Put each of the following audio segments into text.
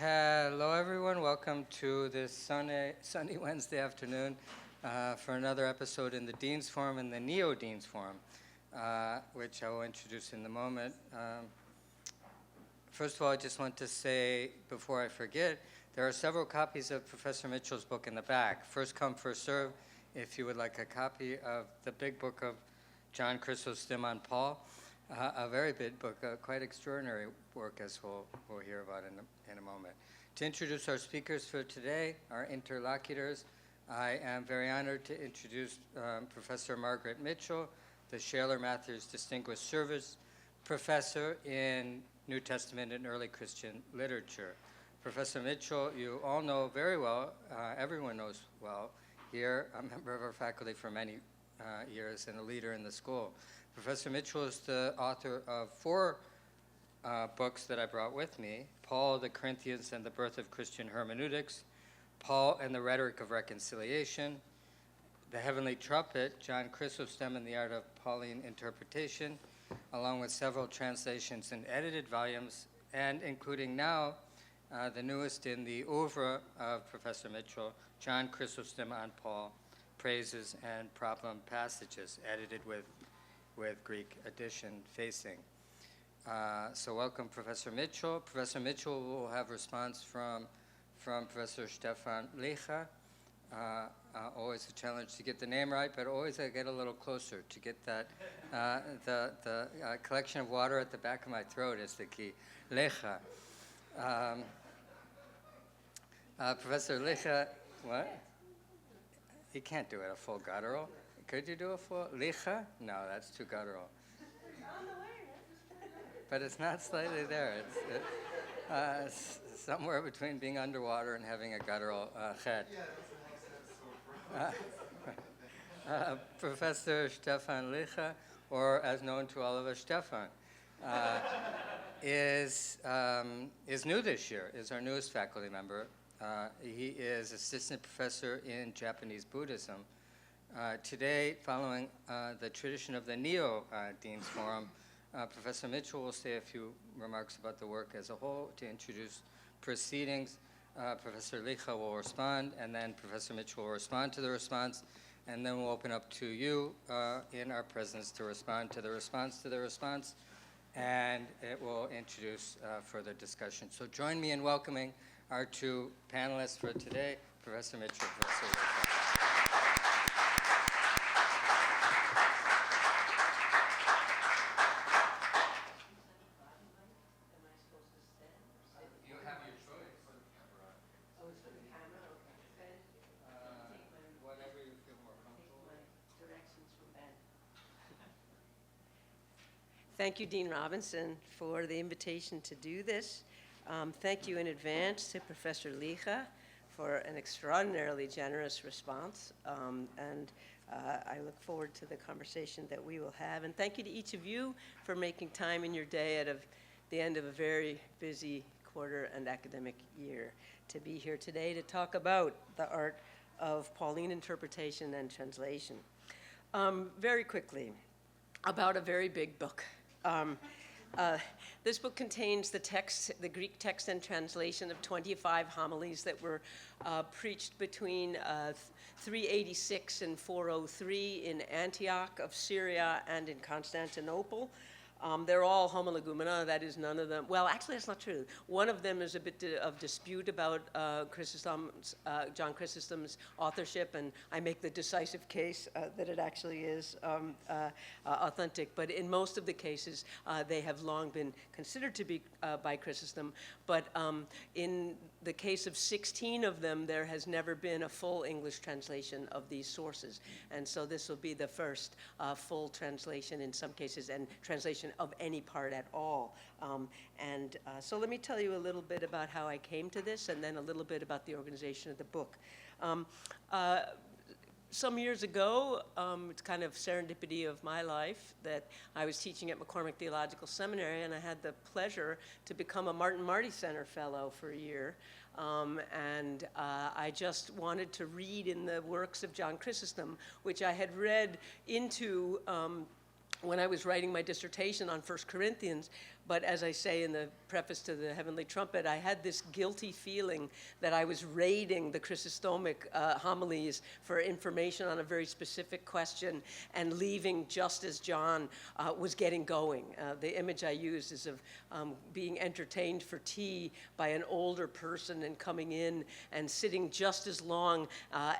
Hello, everyone. Welcome to this sunny Wednesday afternoon for another episode in the Dean's Forum and the Neo-Dean's Forum, which I will introduce in a moment. First of all, I just want to say, before I forget, there are several copies of Professor Mitchell's book in the back. First come, first serve, if you would like a copy of the big book of John Chrysostom on Paul. A very big book, quite extraordinary work, as we'll hear about in a moment. To introduce our speakers for today, our interlocutors, I am very honored to introduce Professor Margaret Mitchell, the Shaler Matthews Distinguished Service Professor in New Testament and Early Christian Literature. Professor Mitchell, you all know very well, everyone knows well here, a member of our faculty for many years and a leader in the school. Professor Mitchell is the author of 4 books that I brought with me: Paul, the Corinthians, and the Birth of Christian Hermeneutics, Paul and the Rhetoric of Reconciliation, The Heavenly Trumpet, John Chrysostom and the Art of Pauline Interpretation, along with several translations and edited volumes, and including now the newest in the oeuvre of Professor Mitchell, John Chrysostom on Paul, Praises and Problem Passages, edited with Greek edition facing. So welcome, Professor Mitchell. Professor Mitchell will have response from Professor Stephan Licha. Always a challenge to get the name right, but always I get a little closer to get that. The collection of water at the back of my throat is the key. Licha. Professor Licha, what? He can't do it a full guttural. Could you do a full Licha? No, that's too guttural. But it's not slightly there. It's somewhere between being underwater and having a guttural chet. Professor Stephan Licha, or as known to all of us, Stephan, is new this year, is our newest faculty member. He is assistant professor in Japanese Buddhism. Today, following the tradition of the Neo-Dean's Forum, Professor Mitchell will say a few remarks about the work as a whole to introduce proceedings. Professor Licha will respond, and then Professor Mitchell will respond to the response, and then we'll open up to you in our presence to respond to the response, and it will introduce further discussion. So join me in welcoming our 2 panelists for today, Professor Mitchell and Professor Licha. Thank you, Dean Robinson, for the invitation to do this. Thank you in advance to Professor Licha for an extraordinarily generous response. I look forward to the conversation that we will have. And thank you to each of you for making time in your day at the end of a very busy quarter and academic year to be here today to talk about the art of Pauline interpretation and translation. Very quickly, about a very big book. This book contains the Greek text and translation of 25 homilies that were preached between 386 and 403 in Antioch of Syria and in Constantinople. They're all homilegumena, that is, none of them. Well, actually, that's not true. One of them is a bit of dispute about John Chrysostom's authorship, and I make the decisive case that it actually is authentic. But in most of the cases, they have long been considered to be by Chrysostom. But in the case of 16 of them, there has never been a full English translation of these sources. And so this will be the first full translation in some cases, and translation of any part at all. So let me tell you a little bit about how I came to this, and then a little bit about the organization of the book. Some years ago, it's kind of serendipity of my life that I was teaching at McCormick Theological Seminary, and I had the pleasure to become a Martin Marty Center Fellow for a year. I just wanted to read in the works of John Chrysostom, which I had read into when I was writing my dissertation on 1 Corinthians, but as I say in the preface to the Heavenly Trumpet, I had this guilty feeling that I was raiding the Chrysostomic homilies for information on a very specific question and leaving just as John was getting going. The image I used is of being entertained for tea by an older person and coming in and sitting just as long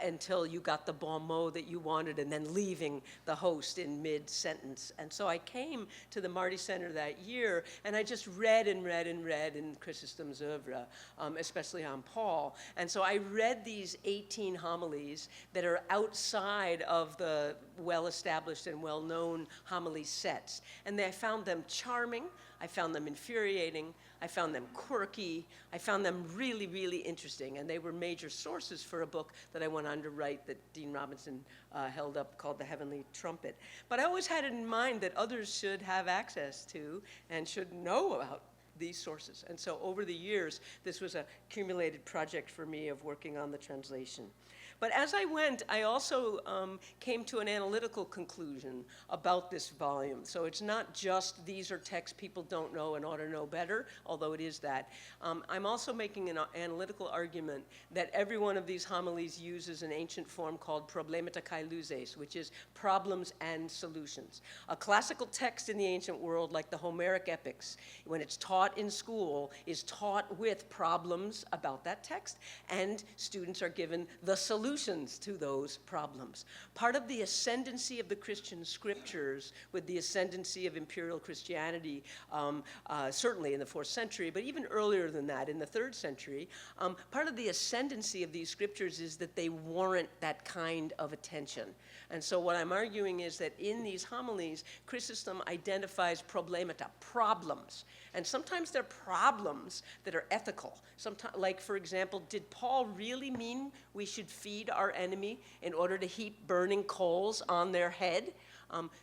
until you got the bon mot that you wanted and then leaving the host in mid-sentence. And so I came to the Marty Center that year, and I just read and read and read in Chrysostom's oeuvre, especially on Paul. And so I read these 18 homilies that are outside of the well-established and well-known homily sets. And I found them charming, I found them infuriating, I found them quirky, I found them really, really interesting. And they were major sources for a book that I went on to write that Dean Robinson held up called The Heavenly Trumpet. But I always had it in mind that others should have access to and should know about these sources. And so over the years, this was a accumulated project for me of working on the translation. But as I went, I also came to an analytical conclusion about this volume. So it's not just these are texts people don't know and ought to know better, although it is that. I'm also making an analytical argument that every one of these homilies uses an ancient form called problemata kai luses, which is problems and solutions. A classical text in the ancient world, like the Homeric epics, when it's taught in school, is taught with problems about that text, and students are given the solutions to those problems. Part of the ascendancy of the Christian scriptures with the ascendancy of imperial Christianity, certainly in the 4th century, but even earlier than that, in the 3rd century, part of the ascendancy of these scriptures is that they warrant that kind of attention. And so what I'm arguing is that in these homilies, Chrysostom identifies problemata, problems. And sometimes they're problems that are ethical. Sometimes, like, for example, did Paul really mean we should feed our enemy in order to heap burning coals on their head?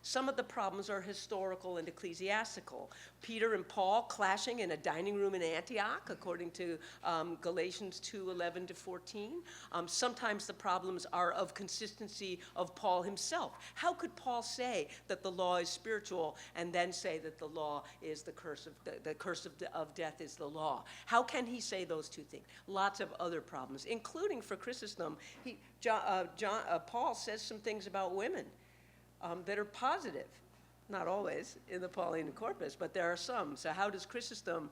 Some of the problems are historical and ecclesiastical. Peter and Paul clashing in a dining room in Antioch, according to Galatians 2:11 to 14. Sometimes the problems are of consistency of Paul himself. How could Paul say that the law is spiritual and then say that the law is the curse of death is the law? How can he say those two things? Lots of other problems, including for Chrysostom. Paul says some things about women that are positive. Not always in the Pauline corpus, but there are some. So how does Chrysostom,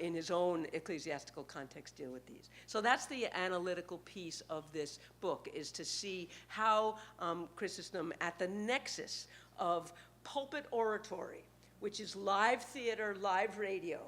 in his own ecclesiastical context, deal with these? So that's the analytical piece of this book, is to see how Chrysostom, at the nexus of pulpit oratory, which is live theater, live radio,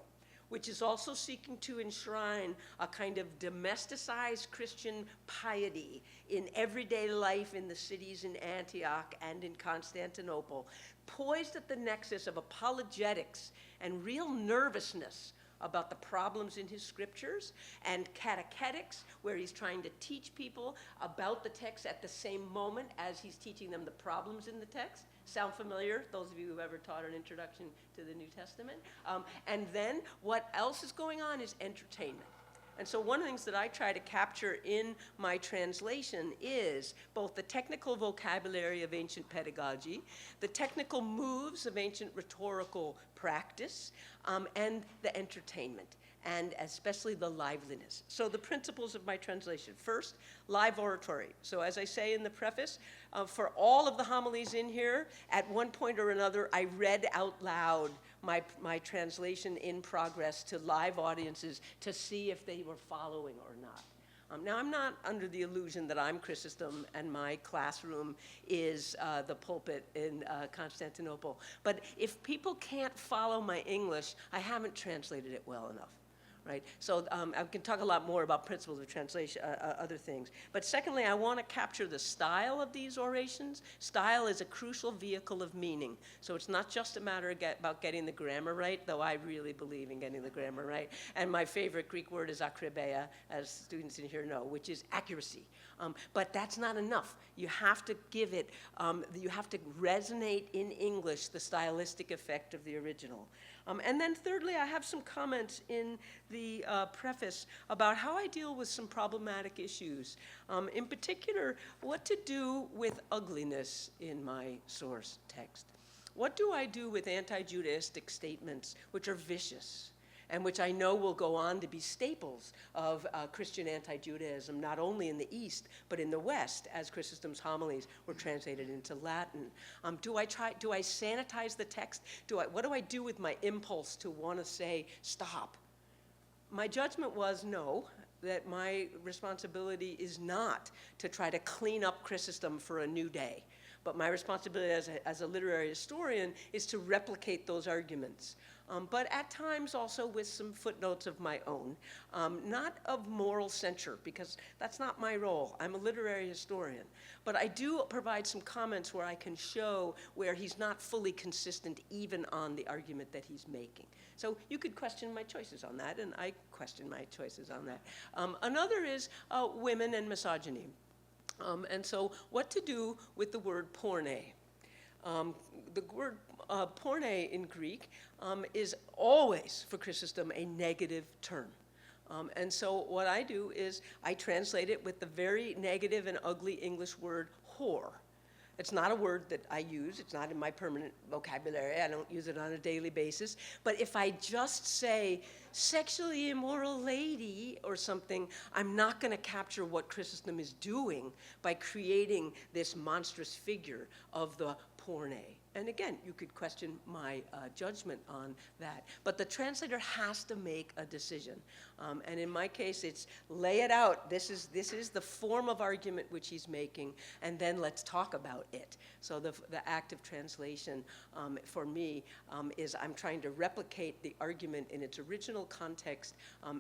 which is also seeking to enshrine a kind of domesticized Christian piety in everyday life in the cities in Antioch and in Constantinople, poised at the nexus of apologetics and real nervousness about the problems in his scriptures, and catechetics, where he's trying to teach people about the text at the same moment as he's teaching them the problems in the text. Sound familiar, those of you who've ever taught an introduction to the New Testament? And then what else is going on is entertainment. And so one of the things that I try to capture in my translation is both the technical vocabulary of ancient pedagogy, the technical moves of ancient rhetorical practice, and the entertainment, and especially the liveliness. So the principles of my translation. First, live oratory. So as I say in the preface, for all of the homilies in here, at one point or another, I read out loud my translation in progress to live audiences to see if they were following or not. Now, I'm not under the illusion that I'm Chrysostom and my classroom is the pulpit in Constantinople. But if people can't follow my English, I haven't translated it well enough. Right? So I can talk a lot more about principles of translation, other things. But secondly, I want to capture the style of these orations. Style is a crucial vehicle of meaning. So it's not just a matter about getting the grammar right, though I really believe in getting the grammar right. And my favorite Greek word is akribeia, as students in here know, which is accuracy. But that's not enough. You have to give it, you have to resonate in English the stylistic effect of the original. And then thirdly, I have some comments in the preface about how I deal with some problematic issues. In particular, what to do with ugliness in my source text. What do I do with anti-Judaistic statements which are vicious and which I know will go on to be staples of Christian anti-Judaism, not only in the East, but in the West, as Chrysostom's homilies were translated into Latin? Do I sanitize the text? What do I do with my impulse to want to say, stop? My judgment was no, that my responsibility is not to try to clean up Chrysostom for a new day. But my responsibility as a literary historian is to replicate those arguments. But at times also with some footnotes of my own, not of moral censure, because that's not my role. I'm a literary historian. But I do provide some comments where I can show where he's not fully consistent even on the argument that he's making. So you could question my choices on that, and I question my choices on that. Another is women and misogyny. And so what to do with the word porne? The word porne in Greek is always, for Chrysostom, a negative term. And so what I do is I translate it with the very negative and ugly English word whore. It's not a word that I use. It's not in my permanent vocabulary. I don't use it on a daily basis. But if I just say sexually immoral lady or something, I'm not going to capture what Chrysostom is doing by creating this monstrous figure of the porne. And again, you could question my judgment on that. But the translator has to make a decision. And in my case, it's lay it out. This is the form of argument which he's making, and then let's talk about it. So the act of translation for me is I'm trying to replicate the argument in its original context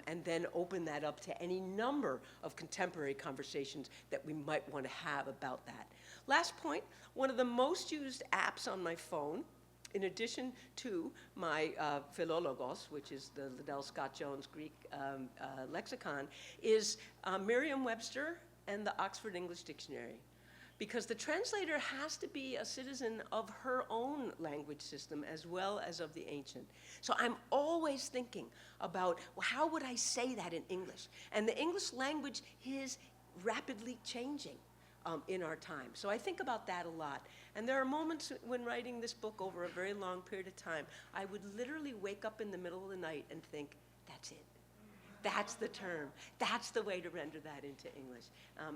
and then open that up to any number of contemporary conversations that we might want to have about that. Last point, one of the most used apps on my phone, in addition to my Philologos, which is the Liddell Scott Jones Greek lexicon, is Merriam-Webster and the Oxford English Dictionary. Because the translator has to be a citizen of her own language system as well as of the ancient. So I'm always thinking about, well, how would I say that in English? And the English language is rapidly changing in our time. So I think about that a lot. And there are moments when writing this book over a very long period of time, I would literally wake up in the middle of the night and think, that's it. That's the term. That's the way to render that into English.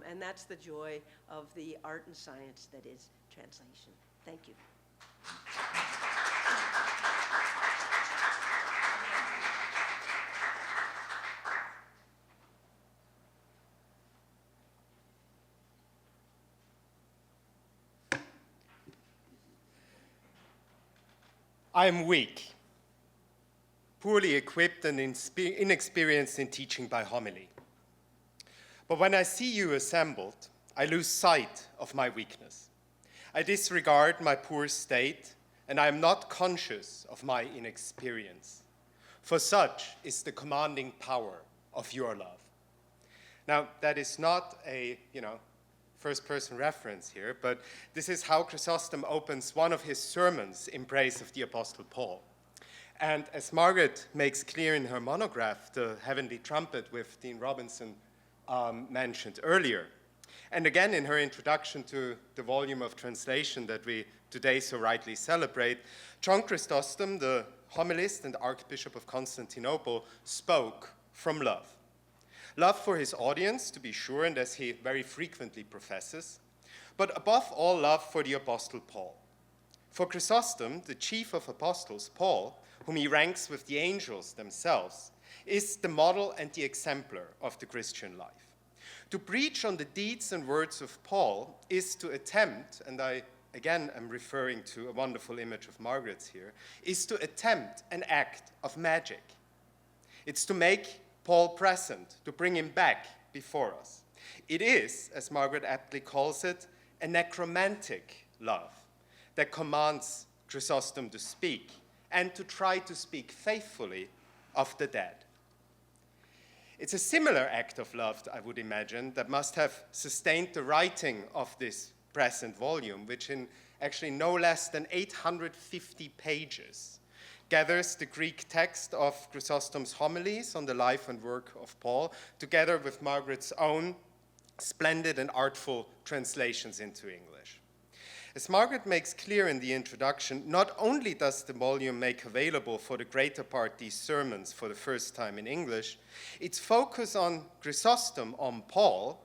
And that's the joy of the art and science that is translation. Thank you. I am weak, poorly equipped and inexperienced in teaching by homily. But when I see you assembled, I lose sight of my weakness. I disregard my poor state, and I am not conscious of my inexperience. For such is the commanding power of your love. Now, that is not a, first-person reference here, but this is how Chrysostom opens one of his sermons in praise of the Apostle Paul. And as Margaret makes clear in her monograph, The Heavenly Trumpet, with Dean Robinson mentioned earlier, and again in her introduction to the volume of translation that we today so rightly celebrate, John Chrysostom, the homilist and Archbishop of Constantinople, spoke from love. Love for his audience, to be sure, and as he very frequently professes, but above all, love for the Apostle Paul. For Chrysostom, the chief of apostles, Paul, whom he ranks with the angels themselves, is the model and the exemplar of the Christian life. To preach on the deeds and words of Paul is to attempt, and I again am referring to a wonderful image of Margaret's here, is to attempt an act of magic. It's to make Paul present, to bring him back before us. It is, as Margaret aptly calls it, a necromantic love that commands Chrysostom to speak and to try to speak faithfully of the dead. It's a similar act of love, I would imagine, that must have sustained the writing of this present volume, which in actually no less than 850 pages gathers the Greek text of Chrysostom's homilies on the life and work of Paul, together with Margaret's own splendid and artful translations into English. As Margaret makes clear in the introduction, not only does the volume make available for the greater part these sermons for the first time in English, its focus on Chrysostom, on Paul,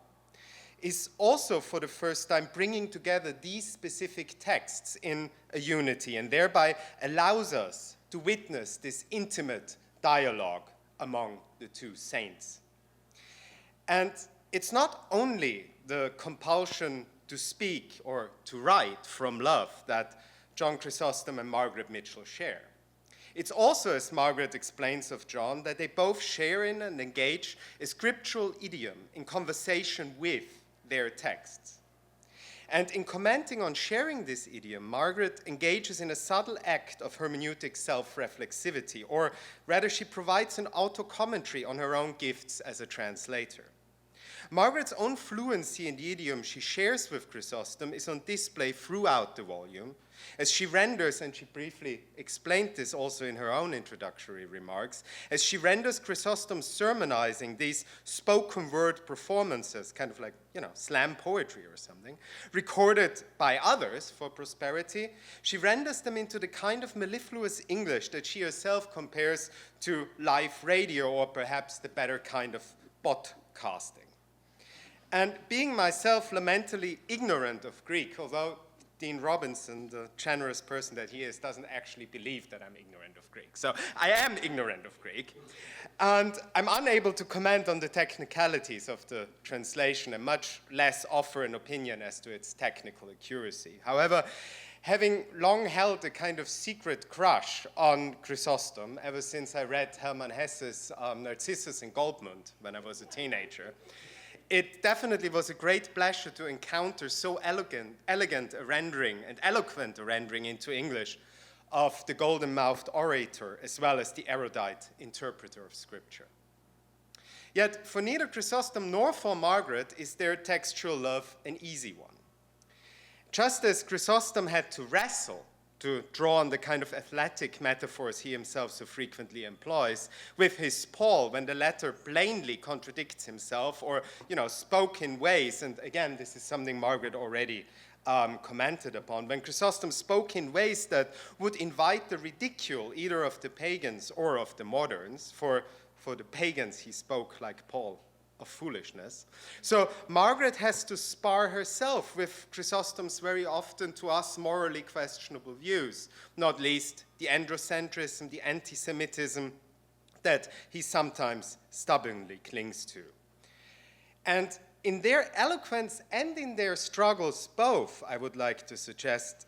is also for the first time bringing together these specific texts in a unity, and thereby allows us to witness this intimate dialogue among the two saints. And it's not only the compulsion to speak or to write from love that John Chrysostom and Margaret Mitchell share. It's also, as Margaret explains of John, that they both share in and engage a scriptural idiom in conversation with their texts. And in commenting on sharing this idiom, Margaret engages in a subtle act of hermeneutic self-reflexivity, or rather she provides an auto-commentary on her own gifts as a translator. Margaret's own fluency in the idiom she shares with Chrysostom is on display throughout the volume, as she renders, and she briefly explained this also in her own introductory remarks, as she renders Chrysostom sermonizing these spoken word performances, kind of like, slam poetry or something, recorded by others for prosperity. She renders them into the kind of mellifluous English that she herself compares to live radio, or perhaps the better kind of podcasting. And being myself lamentably ignorant of Greek, although Dean Robinson, the generous person that he is, doesn't actually believe that I'm ignorant of Greek. So I am ignorant of Greek, and I'm unable to comment on the technicalities of the translation and much less offer an opinion as to its technical accuracy. However, having long held a kind of secret crush on Chrysostom ever since I read Hermann Hesse's Narcissus and Goldmund when I was a teenager, it definitely was a great pleasure to encounter so elegant a rendering and eloquent a rendering into English of the golden-mouthed orator as well as the erudite interpreter of Scripture. Yet for neither Chrysostom nor for Margaret is their textual love an easy one. Just as Chrysostom had to wrestle to draw on the kind of athletic metaphors he himself so frequently employs, with his Paul when the latter plainly contradicts himself or, spoke in ways, and again, this is something Margaret already commented upon, when Chrysostom spoke in ways that would invite the ridicule either of the pagans or of the moderns. For the pagans, he spoke like Paul, of foolishness. So Margaret has to spar herself with Chrysostom's very often to us morally questionable views, not least the androcentrism, the anti-Semitism that he sometimes stubbornly clings to. And in their eloquence and in their struggles, both, I would like to suggest,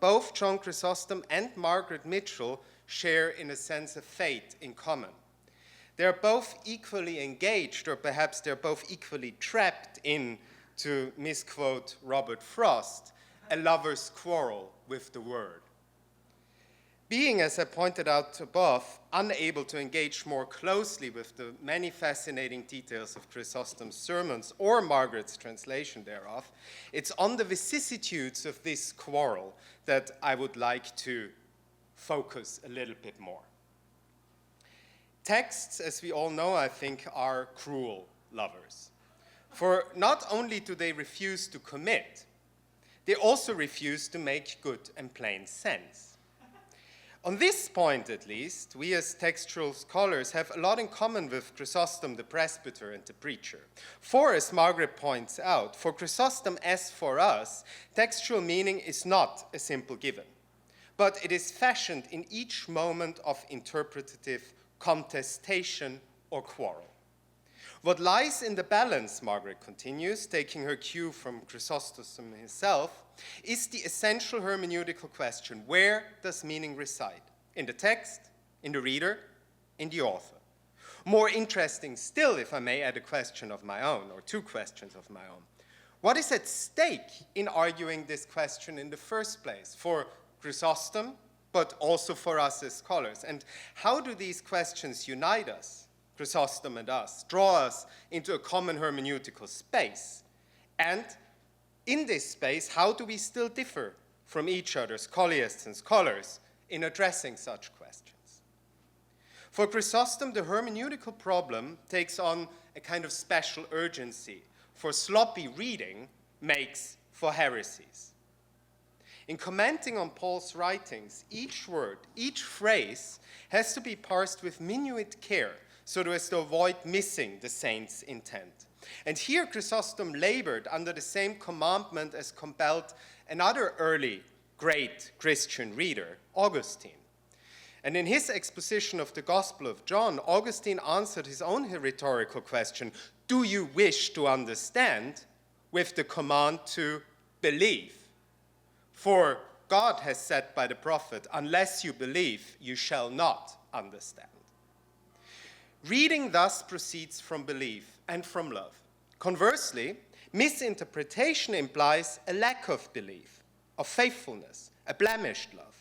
both John Chrysostom and Margaret Mitchell share, in a sense, a fate in common. They're both equally engaged, or perhaps they're both equally trapped in, to misquote Robert Frost, a lover's quarrel with the word. Being, as I pointed out above, unable to engage more closely with the many fascinating details of Chrysostom's sermons or Margaret's translation thereof, it's on the vicissitudes of this quarrel that I would like to focus a little bit more. Texts, as we all know, I think, are cruel lovers. For not only do they refuse to commit, they also refuse to make good and plain sense. On this point, at least, we as textual scholars have a lot in common with Chrysostom the presbyter and the preacher. For, as Margaret points out, for Chrysostom as for us, textual meaning is not a simple given, but it is fashioned in each moment of interpretative contestation or quarrel. What lies in the balance, Margaret continues, taking her cue from Chrysostom himself, is the essential hermeneutical question: where does meaning reside? In the text, in the reader, in the author? More interesting still, if I may add a question of my own, or two questions of my own. What is at stake in arguing this question in the first place for Chrysostom, but also for us as scholars? And how do these questions unite us, Chrysostom and us, draw us into a common hermeneutical space? And in this space, how do we still differ from each other, scholiasts and scholars, in addressing such questions? For Chrysostom, the hermeneutical problem takes on a kind of special urgency, for sloppy reading makes for heresies. In commenting on Paul's writings, each word, each phrase has to be parsed with minute care so as to avoid missing the saint's intent. And here Chrysostom labored under the same commandment as compelled another early great Christian reader, Augustine. And in his exposition of the Gospel of John, Augustine answered his own rhetorical question, do you wish to understand, with the command to believe? For God has said by the prophet, unless you believe, you shall not understand. Reading thus proceeds from belief and from love. Conversely, misinterpretation implies a lack of belief, of faithfulness, a blemished love.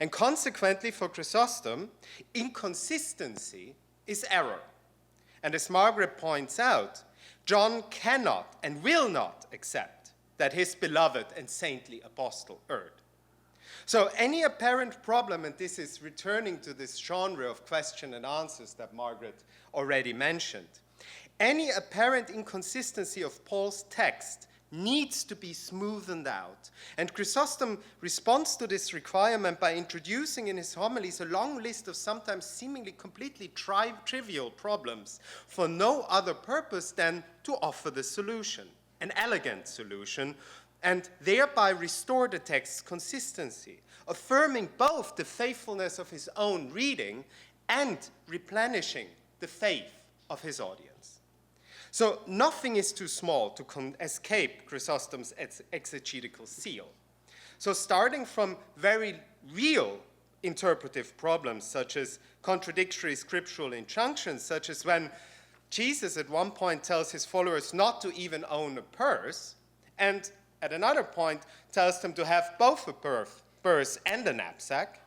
And consequently, for Chrysostom, inconsistency is error. And as Margaret points out, John cannot and will not accept that his beloved and saintly apostle erred. So any apparent problem, and this is returning to this genre of question and answers that Margaret already mentioned, any apparent inconsistency of Paul's text needs to be smoothened out. And Chrysostom responds to this requirement by introducing in his homilies a long list of sometimes seemingly completely trivial problems for no other purpose than to offer the solution, an elegant solution, and thereby restore the text's consistency, affirming both the faithfulness of his own reading and replenishing the faith of his audience. So nothing is too small to escape Chrysostom's exegetical seal. So starting from very real interpretive problems, such as contradictory scriptural injunctions, such as when Jesus at one point tells his followers not to even own a purse, and at another point tells them to have both a purse and a knapsack,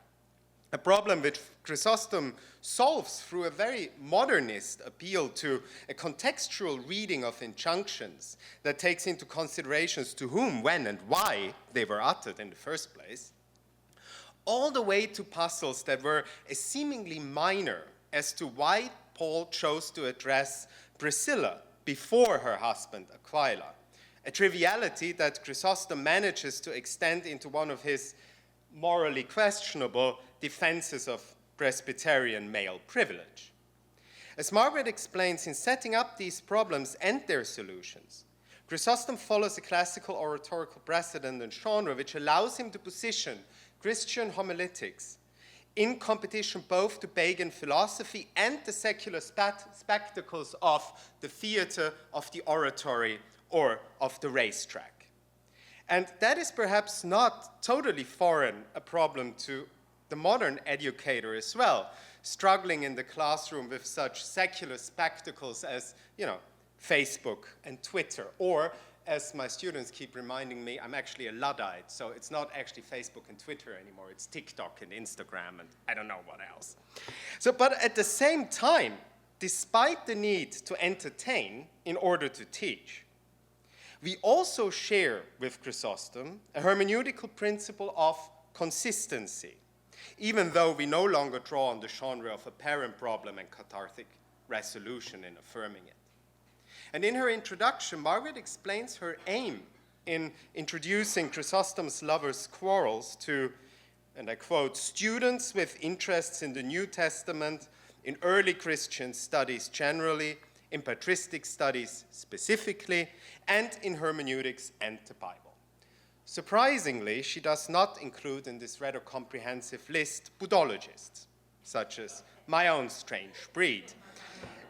a problem which Chrysostom solves through a very modernist appeal to a contextual reading of injunctions that takes into considerations to whom, when, and why they were uttered in the first place, all the way to puzzles that were seemingly minor as to why Paul chose to address Priscilla before her husband Aquila, a triviality that Chrysostom manages to extend into one of his morally questionable defenses of Presbyterian male privilege. As Margaret explains, in setting up these problems and their solutions, Chrysostom follows a classical oratorical precedent and genre which allows him to position Christian homiletics in competition both to pagan philosophy and the secular spectacles of the theater, of the oratory, or of the racetrack. And that is perhaps not totally foreign a problem to the modern educator as well, struggling in the classroom with such secular spectacles as, Facebook and Twitter, or as my students keep reminding me, I'm actually a Luddite, so it's not actually Facebook and Twitter anymore, it's TikTok and Instagram and I don't know what else. But at the same time, despite the need to entertain in order to teach, we also share with Chrysostom a hermeneutical principle of consistency, even though we no longer draw on the genre of apparent problem and cathartic resolution in affirming it. And in her introduction, Margaret explains her aim in introducing Chrysostom's lovers' quarrels to, and I quote, students with interests in the New Testament, in early Christian studies generally, in patristic studies specifically, and in hermeneutics and the Bible. Surprisingly, she does not include in this rather comprehensive list Buddhologists, such as my own strange breed,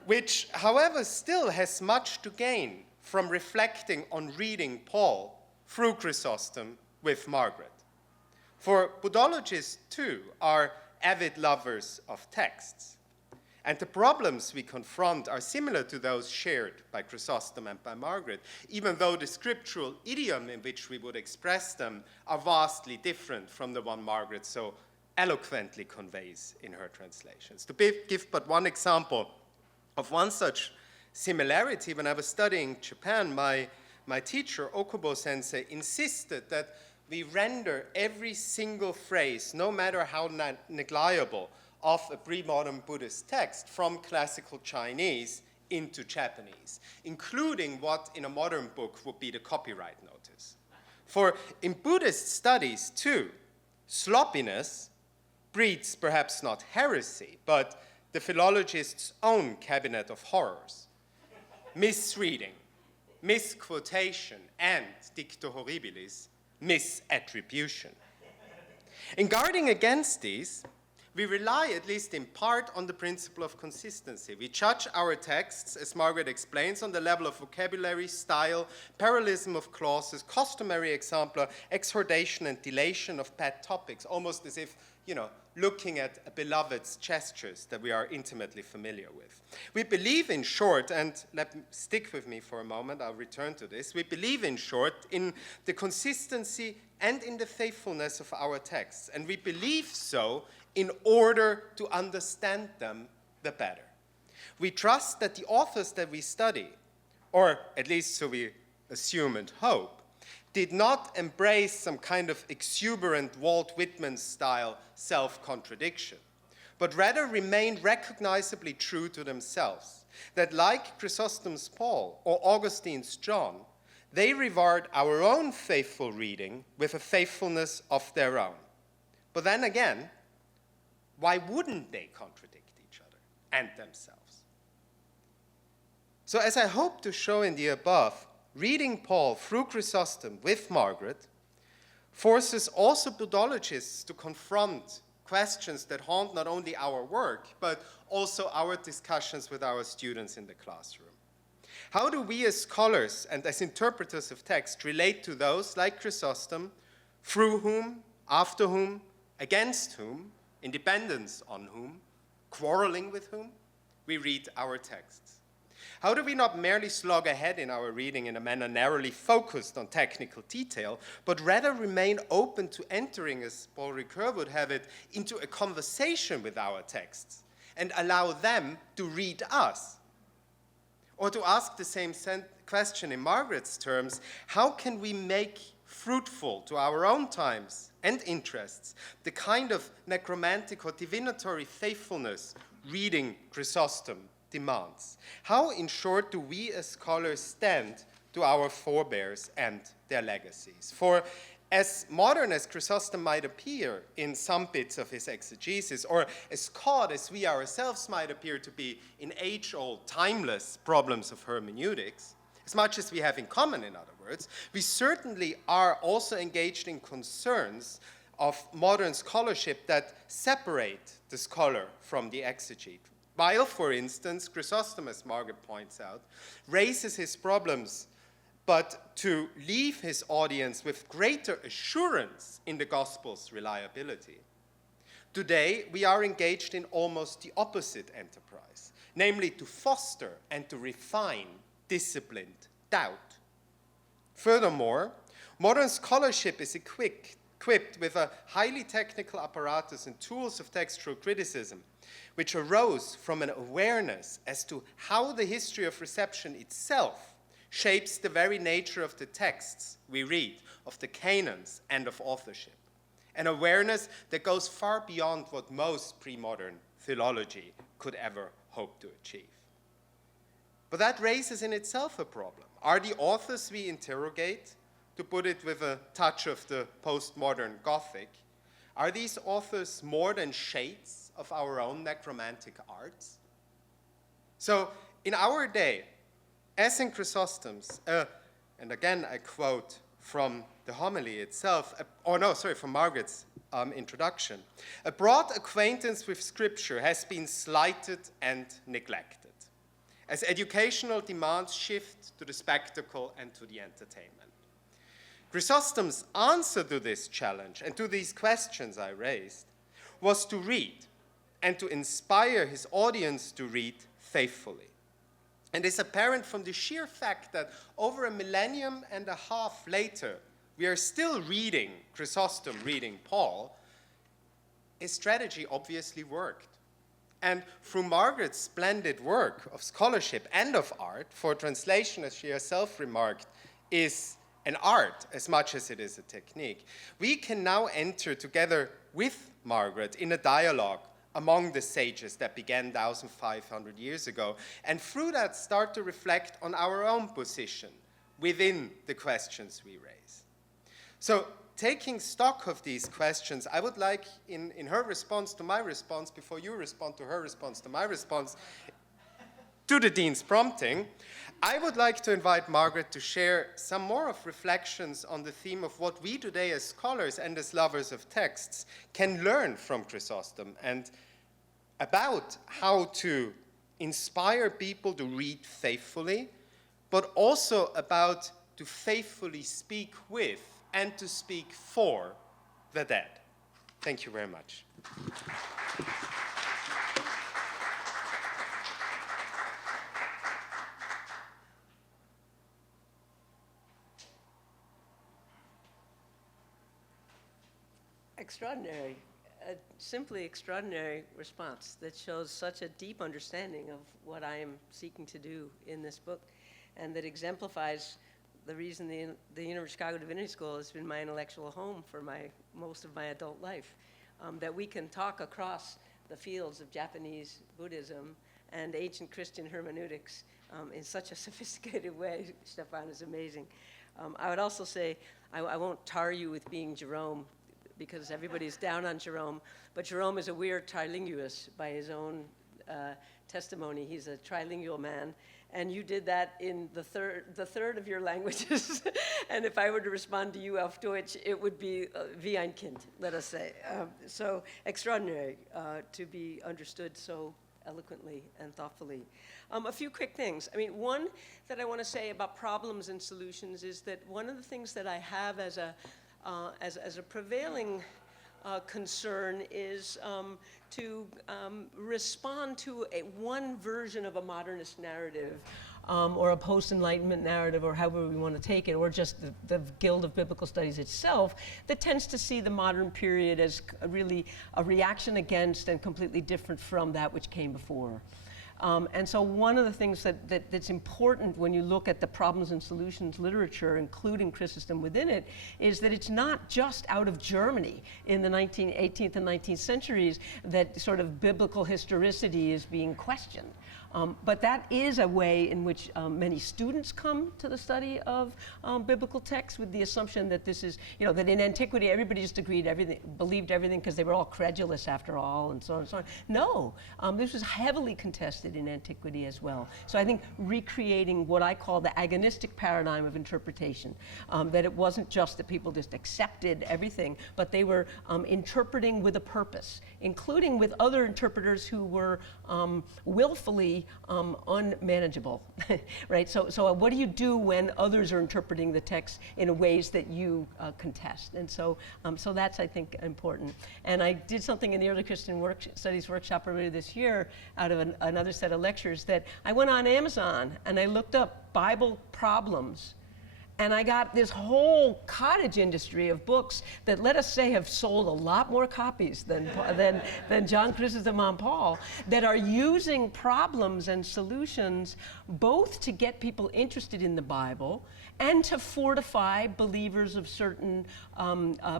which, however, still has much to gain from reflecting on reading Paul through Chrysostom with Margaret. For Buddhologists, too, are avid lovers of texts. And the problems we confront are similar to those shared by Chrysostom and by Margaret, even though the scriptural idiom in which we would express them are vastly different from the one Margaret so eloquently conveys in her translations. To give but one example of one such similarity, when I was studying Japan, my teacher, Okubo-sensei, insisted that we render every single phrase, no matter how negligible, of a pre-modern Buddhist text from classical Chinese into Japanese, including what in a modern book would be the copyright notice. For in Buddhist studies, too, sloppiness breeds perhaps not heresy, but the philologist's own cabinet of horrors. Misreading, misquotation, and, dicto horribilis, misattribution. In guarding against these, we rely, at least in part, on the principle of consistency. We judge our texts, as Margaret explains, on the level of vocabulary, style, parallelism of clauses, customary example, exhortation and delation of pet topics, almost as if, looking at a beloved's gestures that we are intimately familiar with. We believe, in short, and stick with me for a moment, I'll return to this, we believe, in short, in the consistency and in the faithfulness of our texts, and we believe so in order to understand them the better. We trust that the authors that we study, or at least so we assume and hope, did not embrace some kind of exuberant Walt Whitman-style self-contradiction, but rather remained recognizably true to themselves, that like Chrysostom's Paul or Augustine's John, they regard our own faithful reading with a faithfulness of their own. But then again, why wouldn't they contradict each other and themselves? So as I hope to show in the above, reading Paul through Chrysostom with Margaret forces also Buddhologists to confront questions that haunt not only our work, but also our discussions with our students in the classroom. How do we as scholars and as interpreters of text relate to those like Chrysostom, through whom, after whom, against whom, in dependence on whom, quarreling with whom, we read our texts? How do we not merely slog ahead in our reading in a manner narrowly focused on technical detail, but rather remain open to entering, as Paul Ricoeur would have it, into a conversation with our texts and allow them to read us? Or to ask the same question in Margaret's terms, how can we make fruitful to our own times and interests the kind of necromantic or divinatory faithfulness reading Chrysostom demands? How, in short, do we as scholars stand to our forebears and their legacies? For as modern as Chrysostom might appear in some bits of his exegesis, or as caught as we ourselves might appear to be in age-old, timeless problems of hermeneutics, as much as we have in common, in other words, we certainly are also engaged in concerns of modern scholarship that separate the scholar from the exegete. While, for instance, Chrysostom, as Margaret points out, raises his problems, but to leave his audience with greater assurance in the gospel's reliability. Today, we are engaged in almost the opposite enterprise, namely to foster and to refine disciplined doubt. Furthermore, modern scholarship is equipped with a highly technical apparatus and tools of textual criticism, which arose from an awareness as to how the history of reception itself shapes the very nature of the texts we read, of the canons, and of authorship. An awareness that goes far beyond what most pre-modern philology could ever hope to achieve. But that raises in itself a problem. Are the authors we interrogate, to put it with a touch of the postmodern Gothic, are these authors more than shades of our own necromantic arts? So in our day, as in Chrysostom's, and again I quote from the homily itself, from Margaret's introduction, a broad acquaintance with Scripture has been slighted and neglected, as educational demands shift to the spectacle and to the entertainment. Chrysostom's answer to this challenge and to these questions I raised was to read and to inspire his audience to read faithfully. And is apparent from the sheer fact that over a millennium and a half later, we are still reading Chrysostom reading Paul. His strategy obviously worked. And through Margaret's splendid work of scholarship and of art, for translation, as she herself remarked, is an art as much as it is a technique, we can now enter together with Margaret in a dialogue among the sages that began 1,500 years ago, and through that start to reflect on our own position within the questions we raise. So taking stock of these questions, I would like, in her response to my response, before you respond to her response to my response, to the Dean's prompting, I would like to invite Margaret to share some more of reflections on the theme of what we today as scholars and as lovers of texts can learn from Chrysostom, and about how to inspire people to read faithfully, but also about to faithfully speak with and to speak for the dead. Thank you very much. Extraordinary, a simply extraordinary response that shows such a deep understanding of what I am seeking to do in this book, and that exemplifies the reason the University of Chicago Divinity School has been my intellectual home for most of my adult life, that we can talk across the fields of Japanese Buddhism and ancient Christian hermeneutics in such a sophisticated way. Stephan is amazing. I would also say, I won't tar you with being Jerome, because everybody's down on Jerome, but Jerome is a weird trilinguist by his own testimony. He's a trilingual man, and you did that in the third of your languages. And if I were to respond to you auf Deutsch, it would be wie ein Kind, let us say. So extraordinary to be understood so eloquently and thoughtfully. A few quick things. I mean, one that I want to say about problems and solutions is that one of the things that I have as a prevailing concern is to respond to one version of a modernist narrative or a post-Enlightenment narrative, or however we want to take it, or just the Guild of Biblical Studies itself, that tends to see the modern period as really a reaction against and completely different from that which came before. And so one of the things that's important when you look at the problems and solutions literature, including Chrysostom within it, is that it's not just out of Germany in the 18th and 19th centuries that sort of biblical historicity is being questioned. But that is a way in which many students come to the study of biblical texts with the assumption that this is, that in antiquity everybody just believed everything because they were all credulous after all, and so on and so on. No, this was heavily contested in antiquity as well. So I think recreating what I call the agonistic paradigm of interpretation, that it wasn't just that people just accepted everything, but they were interpreting with a purpose, including with other interpreters who were willfully unmanageable, right? So what do you do when others are interpreting the text in ways that you contest? And so that's, I think, important. And I did something in the Early Christian Studies workshop earlier this year out of another set of lectures, that I went on Amazon and I looked up Bible problems. And I got this whole cottage industry of books that, let us say, have sold a lot more copies than John Chrysostom on Paul, that are using problems and solutions both to get people interested in the Bible and to fortify believers of certain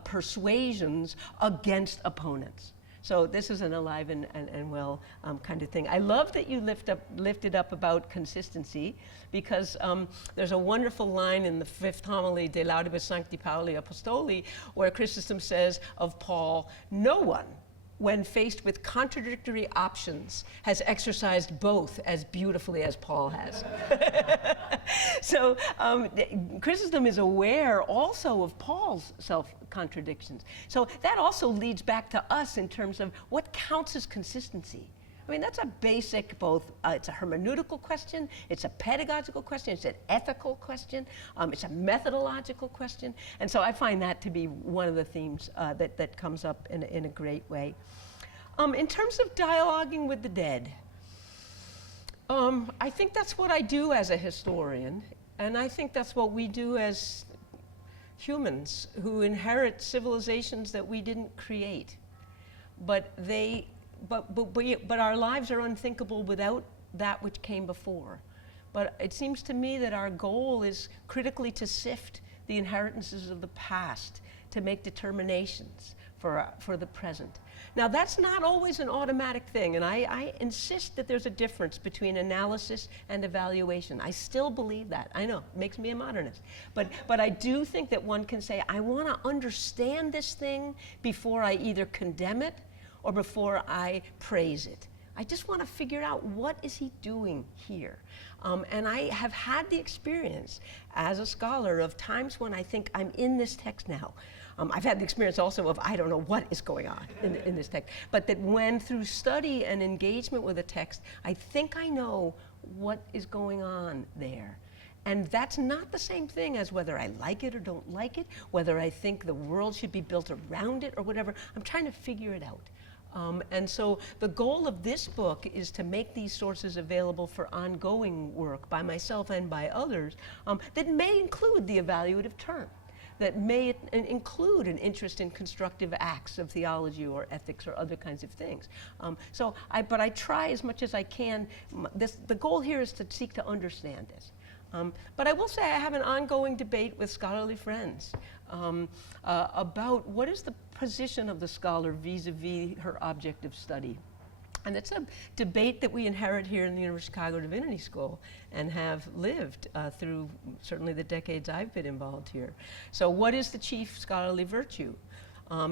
persuasions against opponents. So this is an alive and well kind of thing. I love that you lifted up about consistency, because there's a wonderful line in the fifth homily, De Laudibus Sancti Pauli Apostoli, where Chrysostom says of Paul, no one, when faced with contradictory options, has exercised both as beautifully as Paul has. So Chrysostom is aware also of Paul's self-contradictions. So that also leads back to us in terms of what counts as consistency. I mean, that's a basic it's a hermeneutical question, it's a pedagogical question, it's an ethical question, it's a methodological question. And so I find that to be one of the themes that comes up in a great way. In terms of dialoguing with the dead, I think that's what I do as a historian, and I think that's what we do as humans who inherit civilizations that we didn't create. But our lives are unthinkable without that which came before. But it seems to me that our goal is critically to sift the inheritances of the past, to make determinations for the present. Now, that's not always an automatic thing, and I insist that there's a difference between analysis and evaluation. I still believe that. I know, it makes me a modernist. But I do think that one can say, I want to understand this thing before I either condemn it or before I praise it. I just want to figure out, what is he doing here? And I have had the experience as a scholar of times when I think I'm in this text now. I've had the experience also of I don't know what is going on in this text, but that when through study and engagement with a text, I think I know what is going on there. And that's not the same thing as whether I like it or don't like it, whether I think the world should be built around it or whatever. I'm trying to figure it out. And so the goal of this book is to make these sources available for ongoing work by myself and by others that may include the evaluative turn, that may include an interest in constructive acts of theology or ethics or other kinds of things. But I try as much as I can. The goal here is to seek to understand this. But I will say I have an ongoing debate with scholarly friends about what is the position of the scholar vis-a-vis her object of study. And it's a debate that we inherit here in the University of Chicago Divinity School and have lived through certainly the decades I've been involved here. So what is the chief scholarly virtue?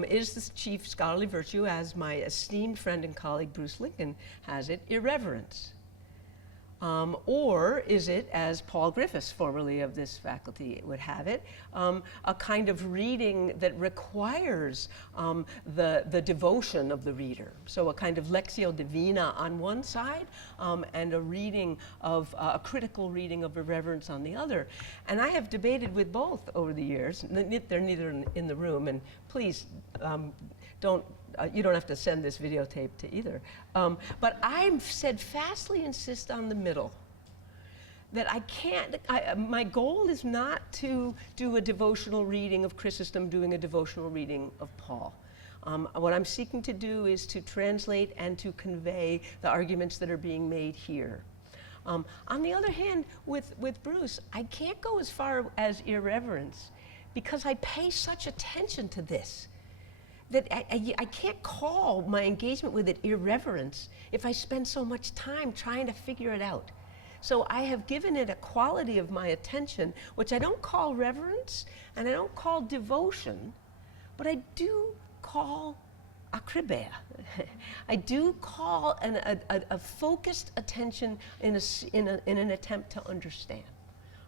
Is the chief scholarly virtue, as my esteemed friend and colleague Bruce Lincoln has it, irreverence? Or is it, as Paul Griffiths, formerly of this faculty, would have it, a kind of reading that requires the devotion of the reader? So a kind of lectio divina on one side, and a reading of, a critical reading of irreverence on the other. And I have debated with both over the years. They're neither in the room, and please you don't have to send this videotape to either. But I steadfastly insist on the middle. That I can't, my goal is not to do a devotional reading of Chrysostom doing a devotional reading of Paul. What I'm seeking to do is to translate and to convey the arguments that are being made here. On the other hand, with Bruce, I can't go as far as irreverence because I pay such attention to this that I can't call my engagement with it irreverence if I spend so much time trying to figure it out. So I have given it a quality of my attention, which I don't call reverence, and I don't call devotion, but I do call akribia. I do call a focused attention in an attempt to understand.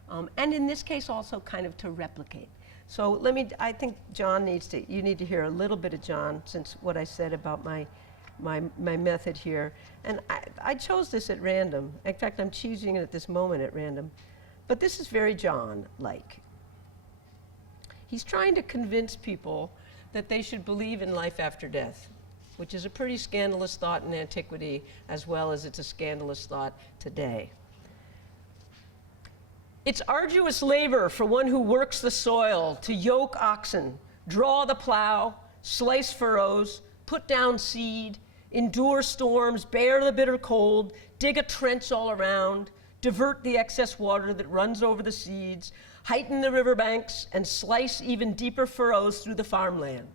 And in this case also kind of to replicate. So I think you need to hear a little bit of John, since what I said about my method here. And I chose this at random. In fact, I'm choosing it at this moment at random. But this is very John-like. He's trying to convince people that they should believe in life after death, which is a pretty scandalous thought in antiquity, as well as it's a scandalous thought today. It's arduous labor for one who works the soil to yoke oxen, draw the plow, slice furrows, put down seed, endure storms, bear the bitter cold, dig a trench all around, divert the excess water that runs over the seeds, heighten the riverbanks, and slice even deeper furrows through the farmland.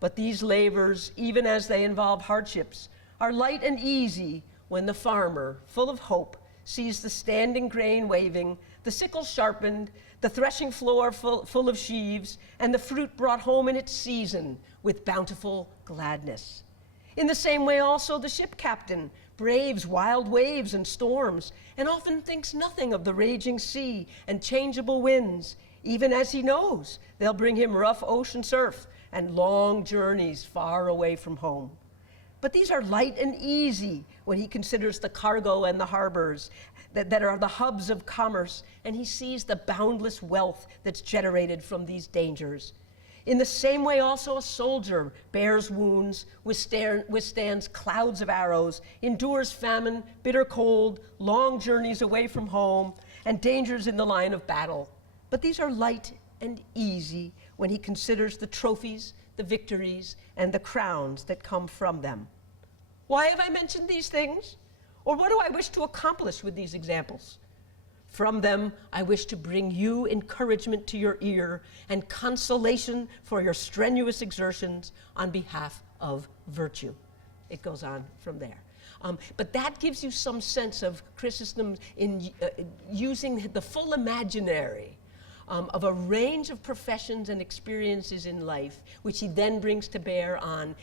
But these labors, even as they involve hardships, are light and easy when the farmer, full of hope, sees the standing grain waving, the sickle sharpened, the threshing floor full of sheaves, and the fruit brought home in its season with bountiful gladness. In the same way also the ship captain braves wild waves and storms, and often thinks nothing of the raging sea and changeable winds, even as he knows they'll bring him rough ocean surf and long journeys far away from home. But these are light and easy when he considers the cargo and the harbors that are the hubs of commerce, and he sees the boundless wealth that's generated from these dangers. In the same way also a soldier bears wounds, withstands clouds of arrows, endures famine, bitter cold, long journeys away from home, and dangers in the line of battle. But these are light and easy when he considers the trophies, the victories, and the crowns that come from them. Why have I mentioned these things? Or what do I wish to accomplish with these examples? From them, I wish to bring you encouragement to your ear and consolation for your strenuous exertions on behalf of virtue. It goes on from there. But that gives you some sense of Chrysostom in using the full imaginary of a range of professions and experiences in life, which he then brings to bear on,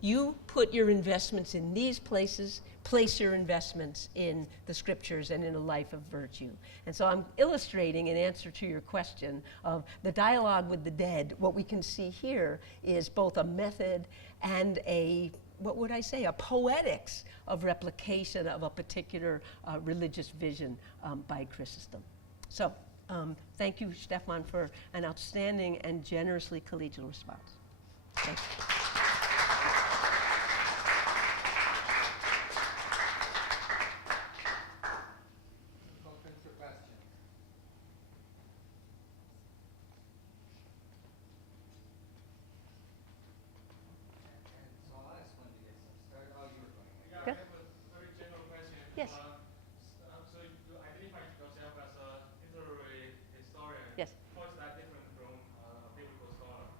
you put your investments in these places, place your investments in the scriptures and in a life of virtue. And so I'm illustrating, in answer to your question, of the dialogue with the dead. What we can see here is both a method and a, what would I say, a poetics of replication of a particular religious vision by Chrysostom. So thank you, Stephan, for an outstanding and generously collegial response. Thank you. Yes. So you identify yourself as a literary historian. Yes. How is that different from a biblical scholar?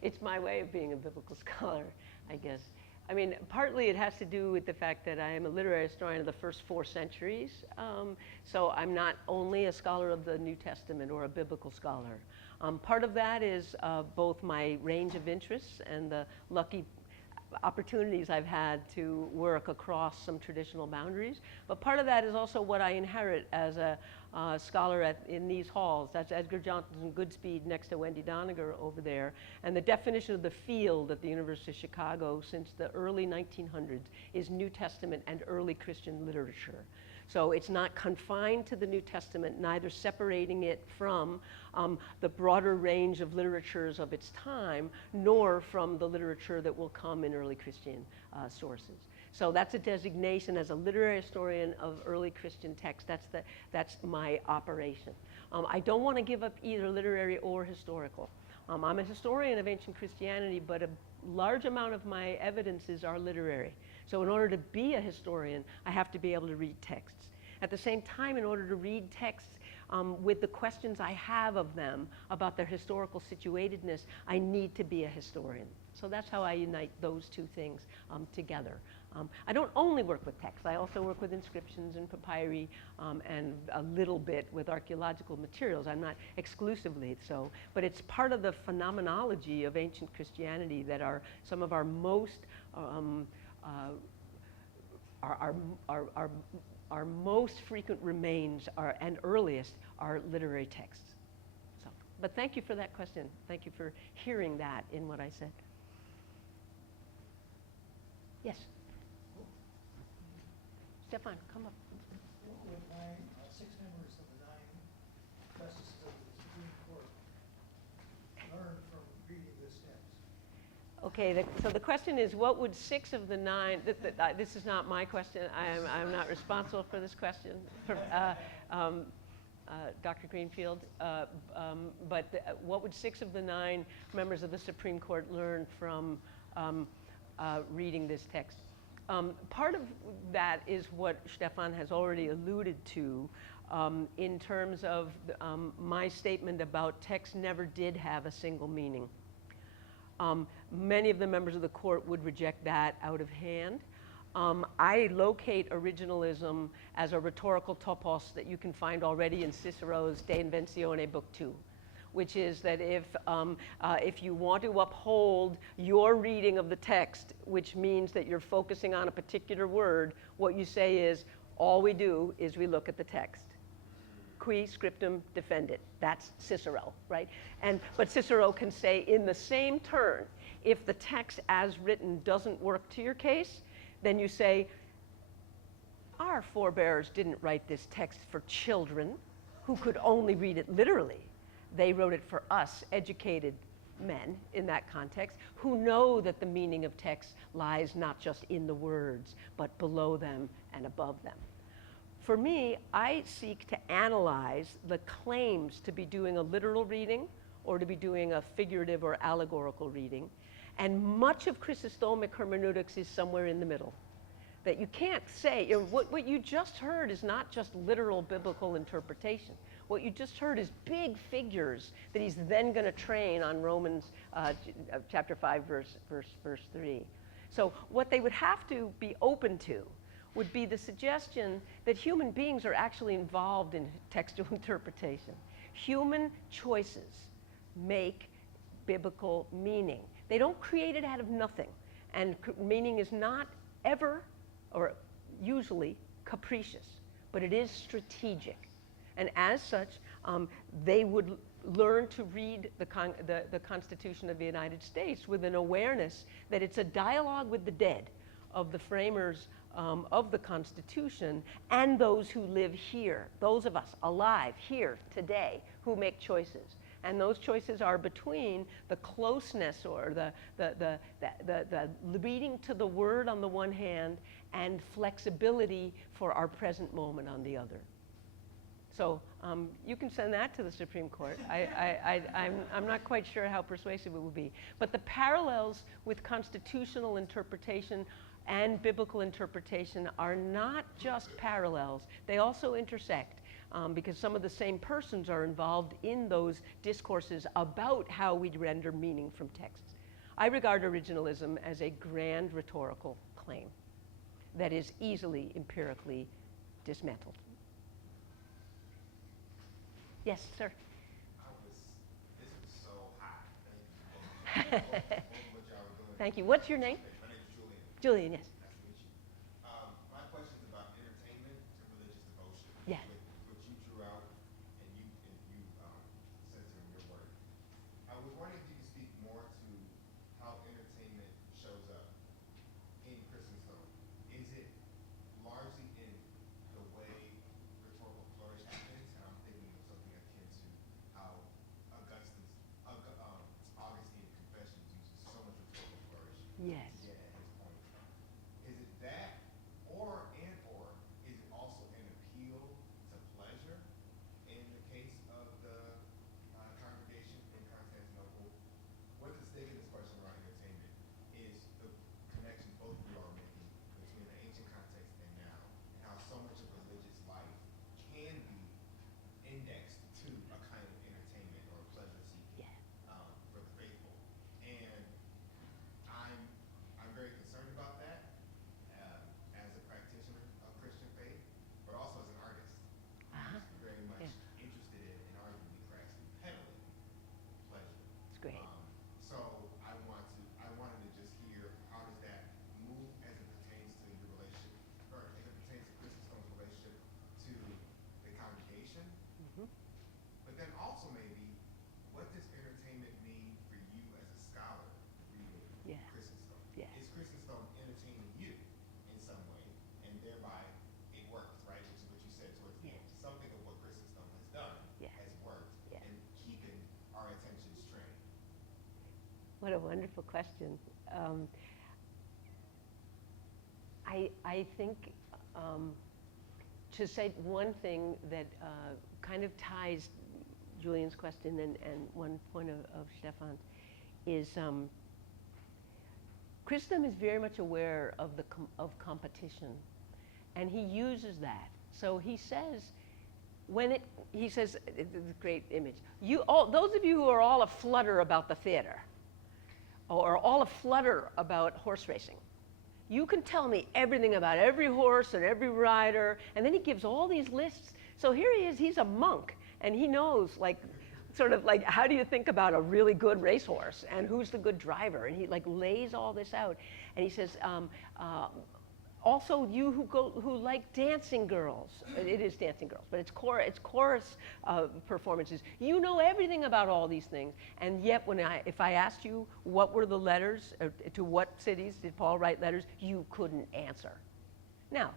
It's my way of being a biblical scholar, I guess. I mean, partly it has to do with the fact that I am a literary historian of the first 4 centuries. So I'm not only a scholar of the New Testament or a biblical scholar. Part of that is both my range of interests and the lucky opportunities I've had to work across some traditional boundaries. But part of that is also what I inherit as a scholar in these halls. That's Edgar Johnson Goodspeed next to Wendy Doniger over there. And the definition of the field at the University of Chicago since the early 1900s is New Testament and early Christian literature. So it's not confined to the New Testament, neither separating it from the broader range of literatures of its time, nor from the literature that will come in early Christian sources. So that's a designation as a literary historian of early Christian text. That's my operation. I don't want to give up either literary or historical. I'm a historian of ancient Christianity, but a large amount of my evidences are literary. So in order to be a historian, I have to be able to read texts. At the same time, in order to read texts with the questions I have of them about their historical situatedness, I need to be a historian. So that's how I unite those two things together. I don't only work with texts. I also work with inscriptions and papyri and a little bit with archaeological materials. I'm not exclusively so, but it's part of the phenomenology of ancient Christianity that are some of our most our most frequent remains and earliest are literary texts. So, but thank you for that question. Thank you for hearing that in what I said. Yes. Stephan, come up. When 6 members of the 9 justices of the Supreme Court learned from reading this text. Okay, so the question is, what would 6 of the 9, this is not my question, I'm not responsible for this question, Dr. Greenfield, but what would 6 of the 9 members of the Supreme Court learn from reading this text? Part of that is what Stephan has already alluded to in terms of my statement about text never did have a single meaning. Many of the members of the court would reject that out of hand. I locate originalism as a rhetorical topos that you can find already in Cicero's De Inventione, Book 2, which is that if you want to uphold your reading of the text, which means that you're focusing on a particular word, what you say is, all we do is we look at the text. Qui scriptum defendit. That's Cicero, right? But Cicero can say in the same turn, if the text as written doesn't work to your case, then you say, our forebears didn't write this text for children who could only read it literally. They wrote it for us, educated men in that context, who know that the meaning of text lies not just in the words, but below them and above them. For me, I seek to analyze the claims to be doing a literal reading or to be doing a figurative or allegorical reading. And much of Chrysostomic hermeneutics is somewhere in the middle. that you can't say, what you just heard is not just literal biblical interpretation. What you just heard is big figures that he's then going to train on Romans chapter 5, verse 3. So what they would have to be open to would be the suggestion that human beings are actually involved in textual interpretation. Human choices make biblical meaning. They don't create it out of nothing. And meaning is not ever or usually capricious, but it is strategic. And as such, they would learn to read the Constitution of the United States with an awareness that it's a dialogue with the dead of the framers of the Constitution and those who live here, those of us alive here today who make choices. And those choices are between the closeness or the reading to the word on the one hand and flexibility for our present moment on the other. So you can send that to the Supreme Court. I'm not quite sure how persuasive it would be. But the parallels with constitutional interpretation and biblical interpretation are not just parallels. They also intersect because some of the same persons are involved in those discourses about how we render meaning from texts. I regard originalism as a grand rhetorical claim that is easily empirically dismantled. Yes, sir. This was so hot. Thank you. What y'all were doing. Thank you. What's your name? My name is Julian. Julian, yes. Nice to meet you. My question is about entertainment and religious devotion. Yeah. Which you drew out and you center in your work. I was wondering if you could speak more to how entertainment shows up in Christendom. Is it largely in the way rhetorical flourish happens? And I'm thinking of something akin to how Augustine Confessions uses so much rhetorical flourish. Yes. To get at his point. Is it that, or is it also an appeal to pleasure in the case of the congregation in Constantinople? What's the stake in this question around entertainment is the connection both of you are making between the ancient context and now, and how so much of religious life can be indexed to a kind of entertainment or pleasure seeking for the faithful. And I'm very concerned about that as a practitioner of Christian faith, but also as an artist. I'm very much interested in arguably perhaps peddling pleasure. That's great. So I wanted to just hear how does that move as it pertains to your relationship, or as it pertains to Christendom's relationship to the congregation. But then also maybe, what does entertainment mean for you as a scholar reading Christendom? Yeah. Is Christendom entertaining you in some way, and thereby it works, right? Which is what you said towards the end. Something of what Christendom has done has worked in keeping our attentions trained. What a wonderful question. I think to say one thing that kind of ties Julian's question and one point of Stephan is Christendom is very much aware of of competition, and he uses that. So he says, he says, the great image. Those of you who are all aflutter about the theater, or all aflutter about horse racing, you can tell me everything about every horse and every rider, and then he gives all these lists. So here he is, he's a monk, and he knows, sort of like, how do you think about a really good racehorse, and who's the good driver, and he lays all this out, and he says, also you who like dancing girls, it is dancing girls, but it's chorus performances. You know everything about all these things, and yet if I asked you what were the letters, to what cities did Paul write letters, you couldn't answer. Now,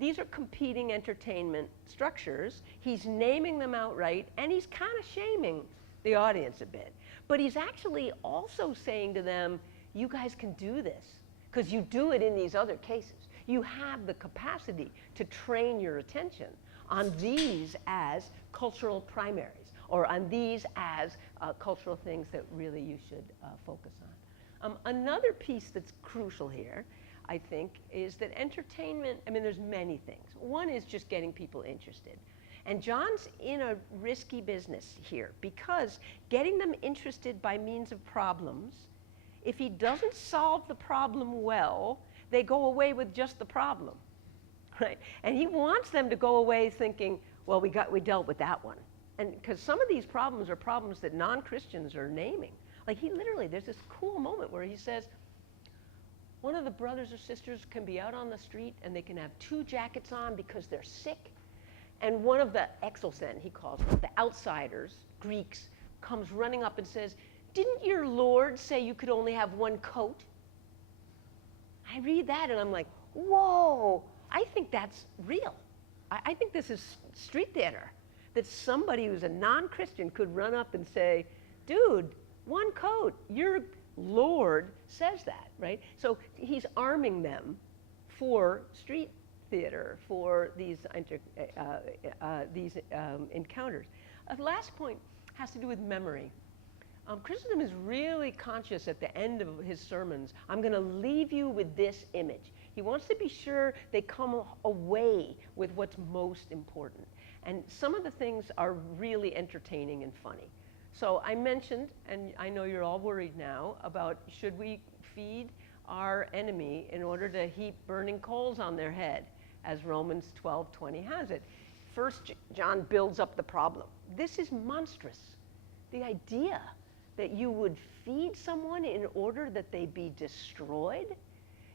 these are competing entertainment structures. He's naming them outright, and he's kind of shaming the audience a bit. But he's actually also saying to them, you guys can do this, because you do it in these other cases. You have the capacity to train your attention on these as cultural primaries, or on these as cultural things that really you should focus on. Another piece that's crucial here I think, is that entertainment, I mean, there's many things. One is just getting people interested. And John's in a risky business here because getting them interested by means of problems, if he doesn't solve the problem well, they go away with just the problem, right? And he wants them to go away thinking, well, we dealt with that one. And because some of these problems are problems that non-Christians are naming. Like there's this cool moment where he says, one of the brothers or sisters can be out on the street and they can have 2 jackets on because they're sick. And one of the exelsen, he calls them, the outsiders, Greeks, comes running up and says, didn't your Lord say you could only have 1 coat? I read that and I'm like, whoa, I think that's real. I think this is street theater. That somebody who's a non-Christian could run up and say, dude, 1 coat, your Lord says that, right? So he's arming them for street theater, for these encounters. The last point has to do with memory. Chrysostom is really conscious at the end of his sermons, I'm going to leave you with this image. He wants to be sure they come away with what's most important. And some of the things are really entertaining and funny. So I mentioned, and I know you're all worried now, about should we feed our enemy in order to heap burning coals on their head, as Romans 12:20 has it. First, John builds up the problem. This is monstrous. The idea that you would feed someone in order that they be destroyed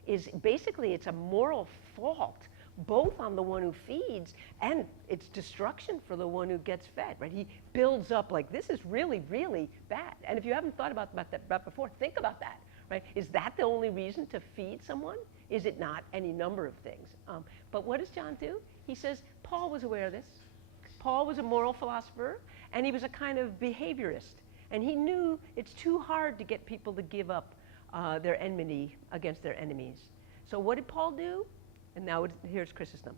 is basically, it's a moral fault, both on the one who feeds and it's destruction for the one who gets fed, right? He builds up like, this is really, really bad. And if you haven't thought about that before, think about that, right? Is that the only reason to feed someone? Is it not? Any number of things. But what does John do? He says, Paul was aware of this. Paul was a moral philosopher, and he was a kind of behaviorist. And he knew it's too hard to get people to give up their enmity against their enemies. So what did Paul do? And now here's Chrysostom.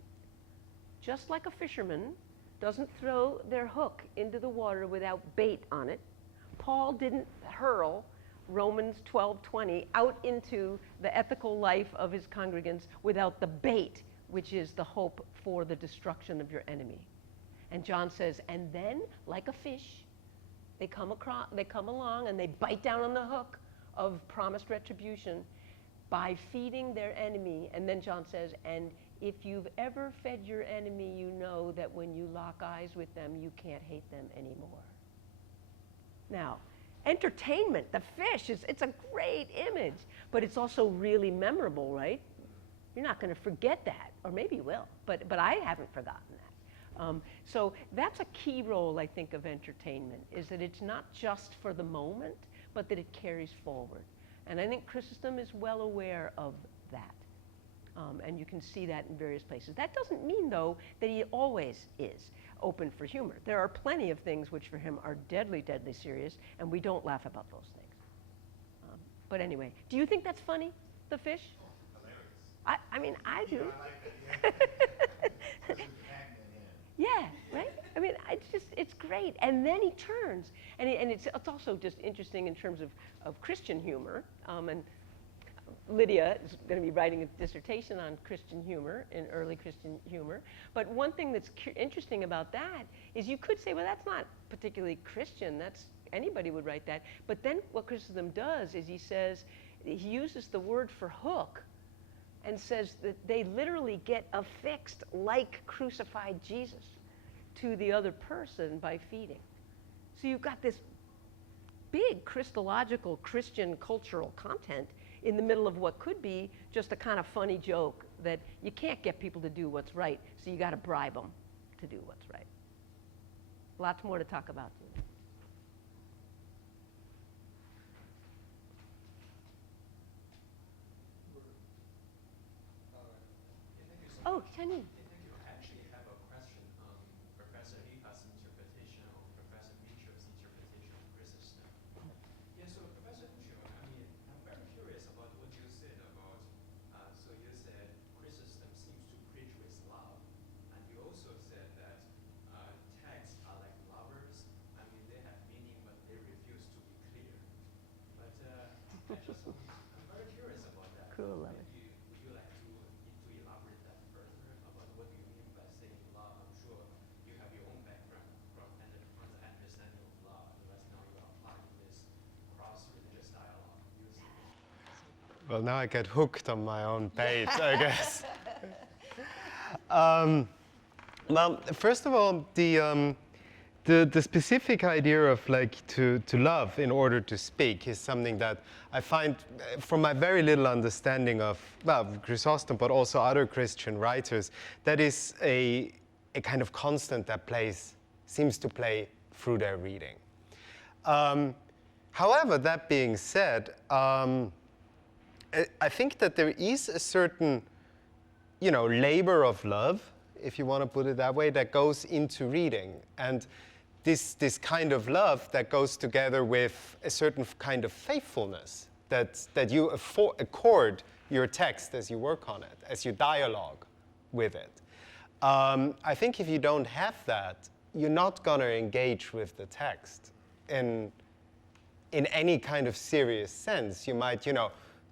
Just like a fisherman doesn't throw their hook into the water without bait on it, Paul didn't hurl Romans 12:20 out into the ethical life of his congregants without the bait, which is the hope for the destruction of your enemy. And John says, and then, like a fish, they come along and they bite down on the hook of promised retribution by feeding their enemy. And then John says, and if you've ever fed your enemy, you know that when you lock eyes with them, you can't hate them anymore. Now, entertainment, the fish, it's a great image, but it's also really memorable, right? You're not going to forget that, or maybe you will, but I haven't forgotten that. So that's a key role, I think, of entertainment, is that it's not just for the moment, but that it carries forward. And I think Chrysostom is well aware of that. And you can see that in various places. That doesn't mean, though, that he always is open for humor. There are plenty of things which for him are deadly, deadly serious, and we don't laugh about those things. But anyway, do you think that's funny, the fish? Hilarious. I mean, I do. I like that, yeah. Yeah, right? I mean, it's great. And then he turns. And it's also just interesting in terms of Christian humor. And Lydia is going to be writing a dissertation on Christian humor, in early Christian humor. But one thing that's interesting about that is you could say, well, that's not particularly Christian. Anybody would write that. But then what Chrysostom does is he uses the word for hook and says that they literally get affixed like crucified Jesus to the other person by feeding. So you've got this big Christological Christian cultural content in the middle of what could be just a kind of funny joke that you can't get people to do what's right, so you got to bribe them to do what's right. Lots more to talk about too. Oh, Chinese. I think you actually have a question on Professor Licha's interpretation or Professor Mitchell's interpretation of Chrysostom. Yeah, so Professor Mitchell, I mean, I'm very curious about what you said about, so you said Chrysostom seems to preach with love, and you also said that texts are like lovers. I mean, they have meaning, but they refuse to be clear. But I'm very curious about that. Cool, love it. Would you Well, now I get hooked on my own bait, I guess. Well, first of all, the specific idea of like to love in order to speak is something that I find, from my very little understanding of, well, Chrysostom, but also other Christian writers, that is a kind of constant that seems to play through their reading. However, that being said, I think that there is a certain, labor of love, if you want to put it that way, that goes into reading. And this kind of love that goes together with a certain kind of faithfulness that you accord your text as you work on it, as you dialogue with it. I think if you don't have that, you're not going to engage with the text in any kind of serious sense. You might,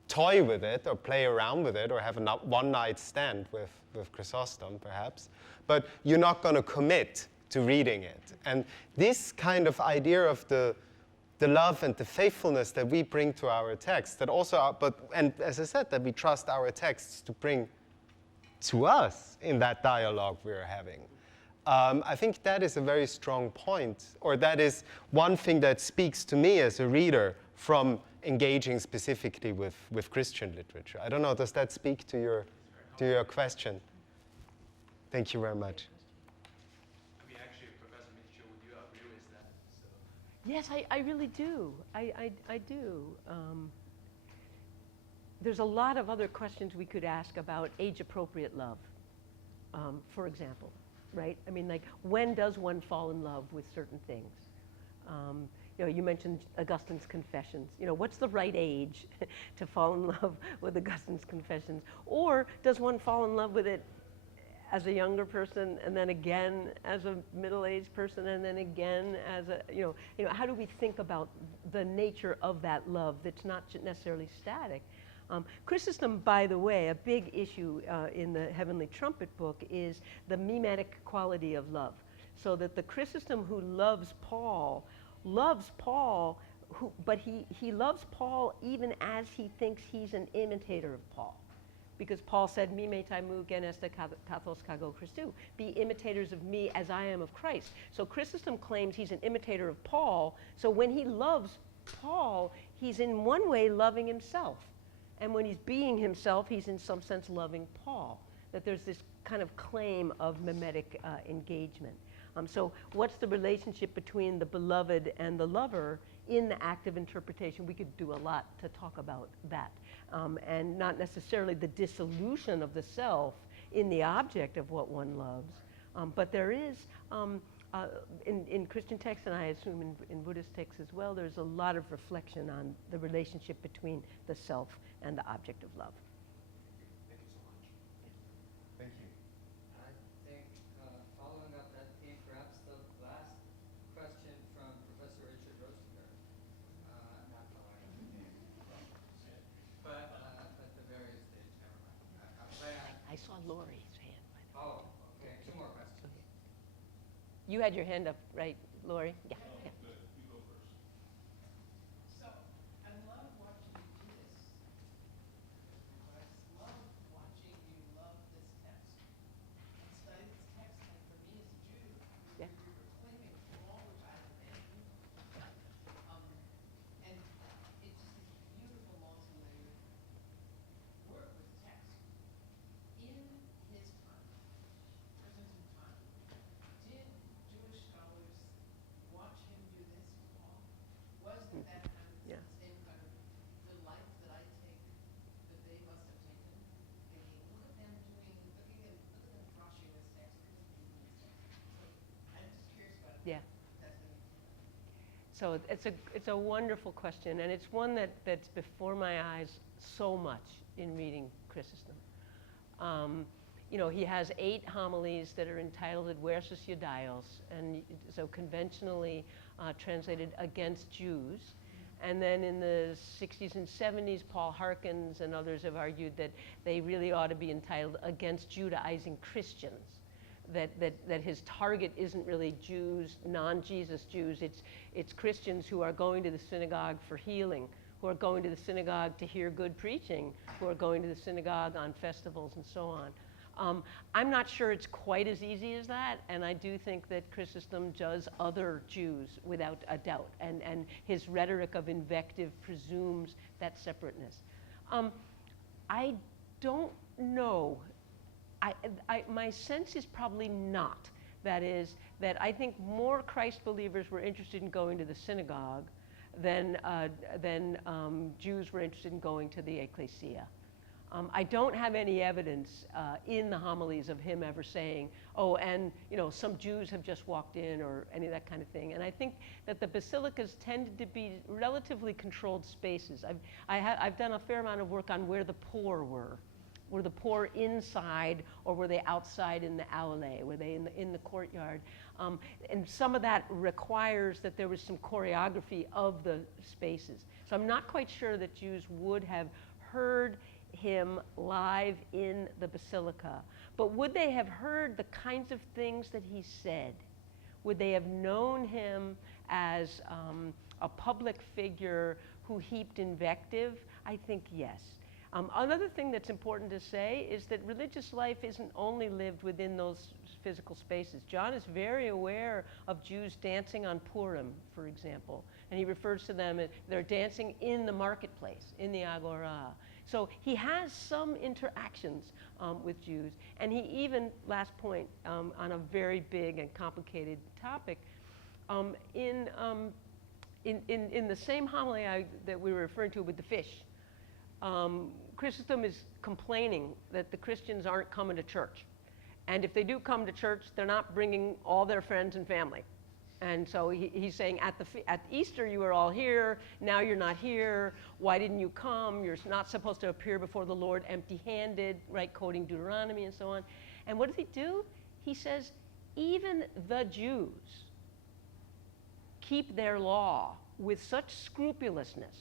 toy with it or play around with it or have a one-night stand with Chrysostom, perhaps, but you're not going to commit to reading it. And this kind of idea of the love and the faithfulness that we bring to our text, that also, and as I said, that we trust our texts to bring to us in that dialogue we're having. I think that is a very strong point, or that is one thing that speaks to me as a reader from engaging specifically with Christian literature. I don't know, does that speak to your question? Thank you very much. I mean, actually, Professor Mitchell, would you agree with that? So. Yes, I really do. I do. There's a lot of other questions we could ask about age-appropriate love, for example, right? I mean, like, when does one fall in love with certain things? You mentioned Augustine's Confessions. What's the right age to fall in love with Augustine's Confessions? Or does one fall in love with it as a younger person, and then again as a middle-aged person, and then again as how do we think about the nature of that love that's not necessarily static? Chrysostom, by the way, a big issue in the Heavenly Trumpet book is the mimetic quality of love. So that the Chrysostom who loves Paul, but he loves Paul even as he thinks he's an imitator of Paul. Because Paul said, "Mi metai mu genesta kathos kago Christou." Be imitators of me as I am of Christ. So Chrysostom claims he's an imitator of Paul. So when he loves Paul, he's in one way loving himself. And when he's being himself, he's in some sense loving Paul. That there's this kind of claim of mimetic engagement. So what's the relationship between the beloved and the lover in the act of interpretation? We could do a lot to talk about that. And not necessarily the dissolution of the self in the object of what one loves. But there is, in Christian texts, and I assume in Buddhist texts as well, there's a lot of reflection on the relationship between the self and the object of love. Thank you so much. Thank you. I think, following up that theme, perhaps the last question from Professor Richard Rosenberg, not following up the theme, but at the various stage, never mind. I saw Lori's hand. Oh, okay, two more questions. You had your hand up, right, Lori? Yeah. Yeah. So, I love watching you do this. I love watching you love this text. And study this text, and for me as a Jew, Yeah. you're proclaiming all which I have been. And it's just a beautiful multi-layered work with text. In his time, Chrysostom time, did Jewish scholars watch him do this, Paul? Was it that kind of Yeah. same kind of delight that I take that they must have taken? Thinking, look at them brushing this text, look at them reading this text. So I'm just curious about it. Yeah. That's what you So it's a wonderful question, and it's one that's before my eyes so much in reading Chrysostom. He has 8 homilies that are entitled Adversus Judaeos, and so conventionally translated against Jews. And then in the 60s and 70s, Paul Harkins and others have argued that they really ought to be entitled Against Judaizing Christians. That his target isn't really Jews, non-Jesus Jews, it's Christians who are going to the synagogue for healing who are going to the synagogue to hear good preaching, who are going to the synagogue on festivals and so on. I'm not sure it's quite as easy as that, and I do think that Chrysostom does other Jews without a doubt, and his rhetoric of invective presumes that separateness. I don't know. My sense is probably not. That is, that I think more Christ believers were interested in going to the synagogue than Jews were interested in going to the ecclesia. I don't have any evidence in the homilies of him ever saying, oh, and some Jews have just walked in, or any of that kind of thing. And I think that the basilicas tended to be relatively controlled spaces. I've done a fair amount of work on where the poor were. Were the poor inside, or were they outside in the alley? Were they in the courtyard? And some of that requires that there was some choreography of the spaces. So I'm not quite sure that Jews would have heard him live in the basilica. But would they have heard the kinds of things that he said? Would they have known him as a public figure who heaped invective? I think yes. Another thing that's important to say is that religious life isn't only lived within those physical spaces. John is very aware of Jews dancing on Purim, for example, and he refers to them as they're dancing in the marketplace, in the agora. So he has some interactions with Jews, and he even, last point, on a very big and complicated topic, in the same homily that we were referring to with the fish, Chrysostom is complaining that the Christians aren't coming to church. And if they do come to church, they're not bringing all their friends and family. And so he's saying, at Easter you were all here, now you're not here, why didn't you come? You're not supposed to appear before the Lord empty-handed, right, quoting Deuteronomy and so on. And what does he do? He says, even the Jews keep their law with such scrupulousness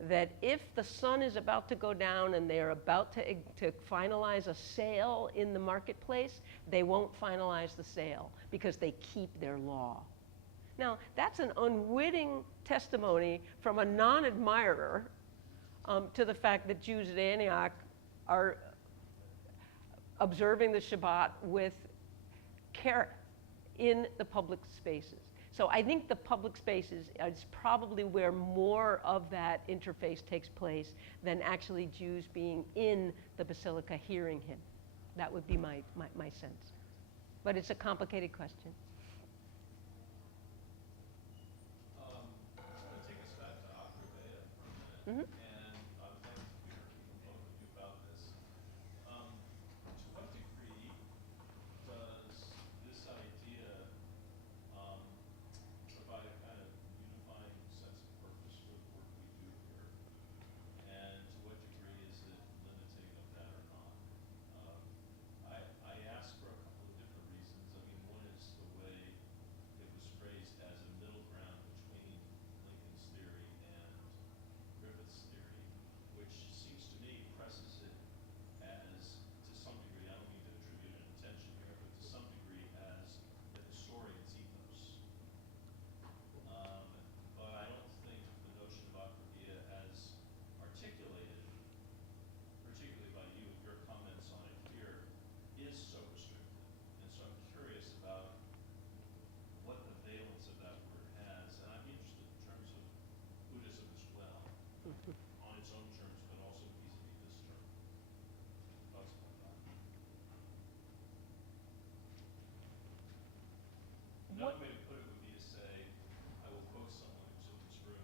that if the sun is about to go down and they're about to finalize a sale in the marketplace, they won't finalize the sale because they keep their law. Now, that's an unwitting testimony from a non-admirer to the fact that Jews at Antioch are observing the Shabbat with care in the public spaces. So I think the public spaces is probably where more of that interface takes place than actually Jews being in the basilica hearing him. That would be my sense. But it's a complicated question. I want to take us back to Acrobea for a minute. Mm-hmm. And I would like to hear from both of you about this. To what degree does this idea provide a kind of unifying sense of purpose for the work we do here? And to what degree is it limiting of that or not? I ask for a couple of different reasons. I mean, one is the way it was phrased as a middle ground between Lincoln's theory and Griffith's theory, which seems to me presses it as, to some degree, I don't mean to attribute an intention here, but to some degree as the historian's ethos. But I don't think the notion of acrobia as articulated, particularly by you and your comments on it here, is so restricted. And so I'm curious about what the valence of that word has. And I'm interested in terms of Buddhism as well, on its own terms, but also vis-a-vis this term. Thoughts about that? Another way to put it would be to say, I will quote someone who's in this room,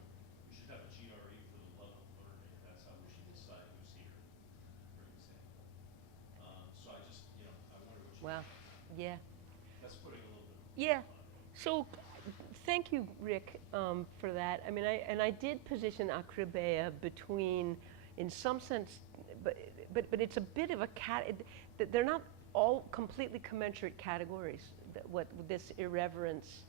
we should have a GRE for the love of learning. That's how we should decide who's here, for example. So I just, I wonder what you Well, yeah. That's putting a little bit of Yeah. on it. So thank you, Rick, for that. I mean, I did position acrobea between, in some sense, but it's a bit of a they're not all completely commensurate categories. What this irreverence,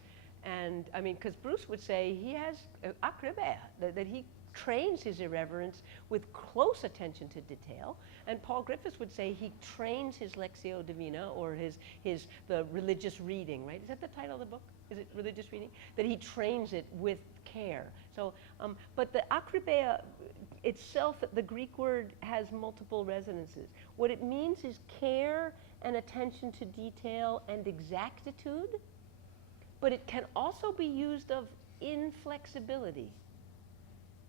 and I mean, because Bruce would say he has acrobea, that he trains his irreverence with close attention to detail. And Paul Griffiths would say he trains his Lectio Divina, or the religious reading, right? Is that the title of the book? Is it religious reading? That he trains it with care. So, but the akribia itself, the Greek word, has multiple resonances. What it means is care and attention to detail and exactitude, but it can also be used of inflexibility,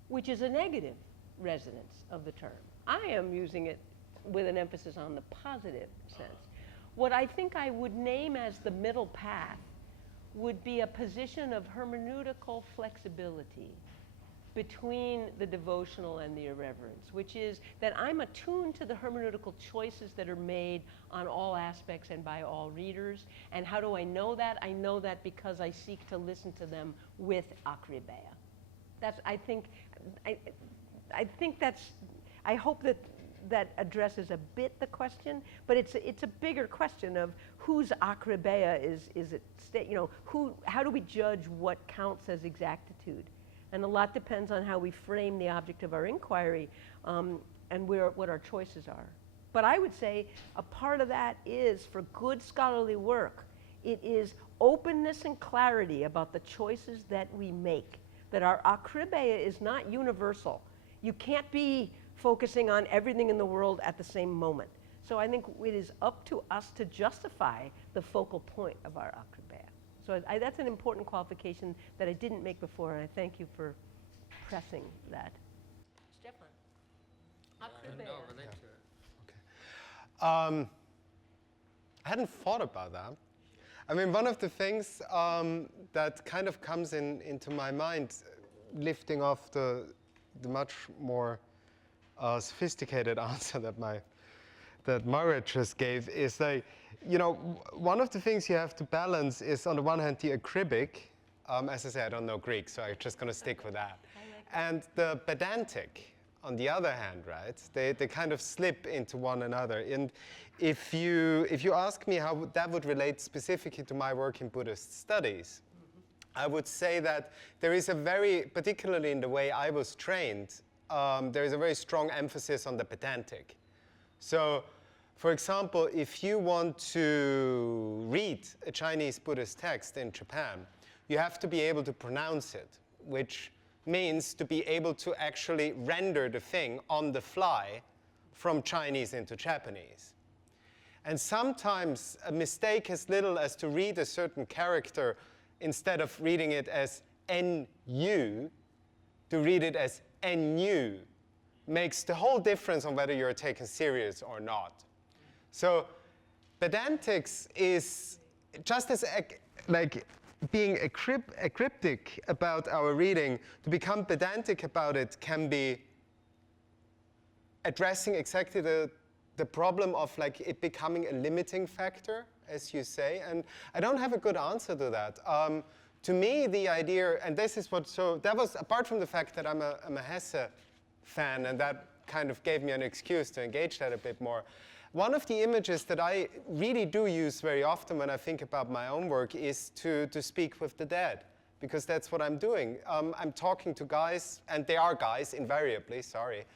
which is a negative resonance of the term. I am using it with an emphasis on the positive sense. What I think I would name as the middle path would be a position of hermeneutical flexibility between the devotional and the irreverence, which is that I'm attuned to the hermeneutical choices that are made on all aspects and by all readers. And how do I know that? I know that because I seek to listen to them with akribia. That's, I hope that addresses a bit the question, but it's a bigger question of whose akribia is it, how do we judge what counts as exactitude? And a lot depends on how we frame the object of our inquiry and what our choices are. But I would say a part of that is, for good scholarly work, it is openness and clarity about the choices that we make, that our akribia is not universal. You can't be focusing on everything in the world at the same moment. So I think it is up to us to justify the focal point of our akribia. So that's an important qualification that I didn't make before, and I thank you for pressing that. Stephan, akribia. No, relate to it. I hadn't thought about that. I mean, one of the things that kind of comes into my mind, lifting off the much more sophisticated answer that Margaret just gave, is like, one of the things you have to balance is, on the one hand, the acribic. As I say, I don't know Greek, so I'm just going to stick with that. And the pedantic, on the other hand, right? They kind of slip into one another. And if you ask me how that would relate specifically to my work in Buddhist studies, I would say that there is particularly in the way I was trained, there is a very strong emphasis on the pedantic. So, for example, if you want to read a Chinese Buddhist text in Japan, you have to be able to pronounce it, which means to be able to actually render the thing on the fly from Chinese into Japanese. And sometimes a mistake as little as to read a certain character, instead of reading it as NU, to read it as NU, makes the whole difference on whether you're taken serious or not. So pedantics is just as like being cryptic about our reading. To become pedantic about it can be addressing exactly the problem of like it becoming a limiting factor, as you say. And I don't have a good answer to that. To me, the idea, and this is that was, apart from the fact that I'm a Hesse fan, and that kind of gave me an excuse to engage that a bit more. One of the images that I really do use very often when I think about my own work is to speak with the dead, because that's what I'm doing. I'm talking to guys, and they are guys, invariably, sorry.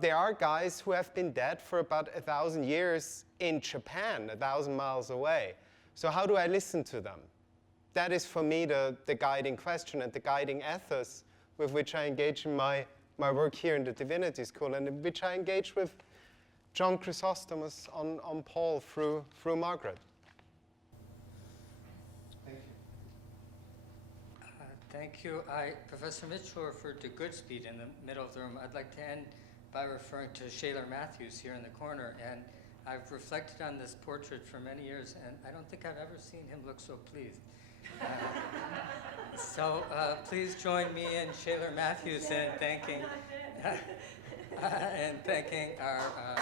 There are guys who have been dead for about 1,000 years in Japan, 1,000 miles away. So how do I listen to them? That is, for me, the guiding question and the guiding ethos with which I engage in my work here in the Divinity School, and in which I engage with John Chrysostom on Paul through Margaret. Thank you. Thank you. Professor Mitchell referred to Goodspeed in the middle of the room. I'd like to end by referring to Shaler Matthews here in the corner. And I've reflected on this portrait for many years, and I don't think I've ever seen him look so pleased. So please join me and Shaler Matthews in thanking our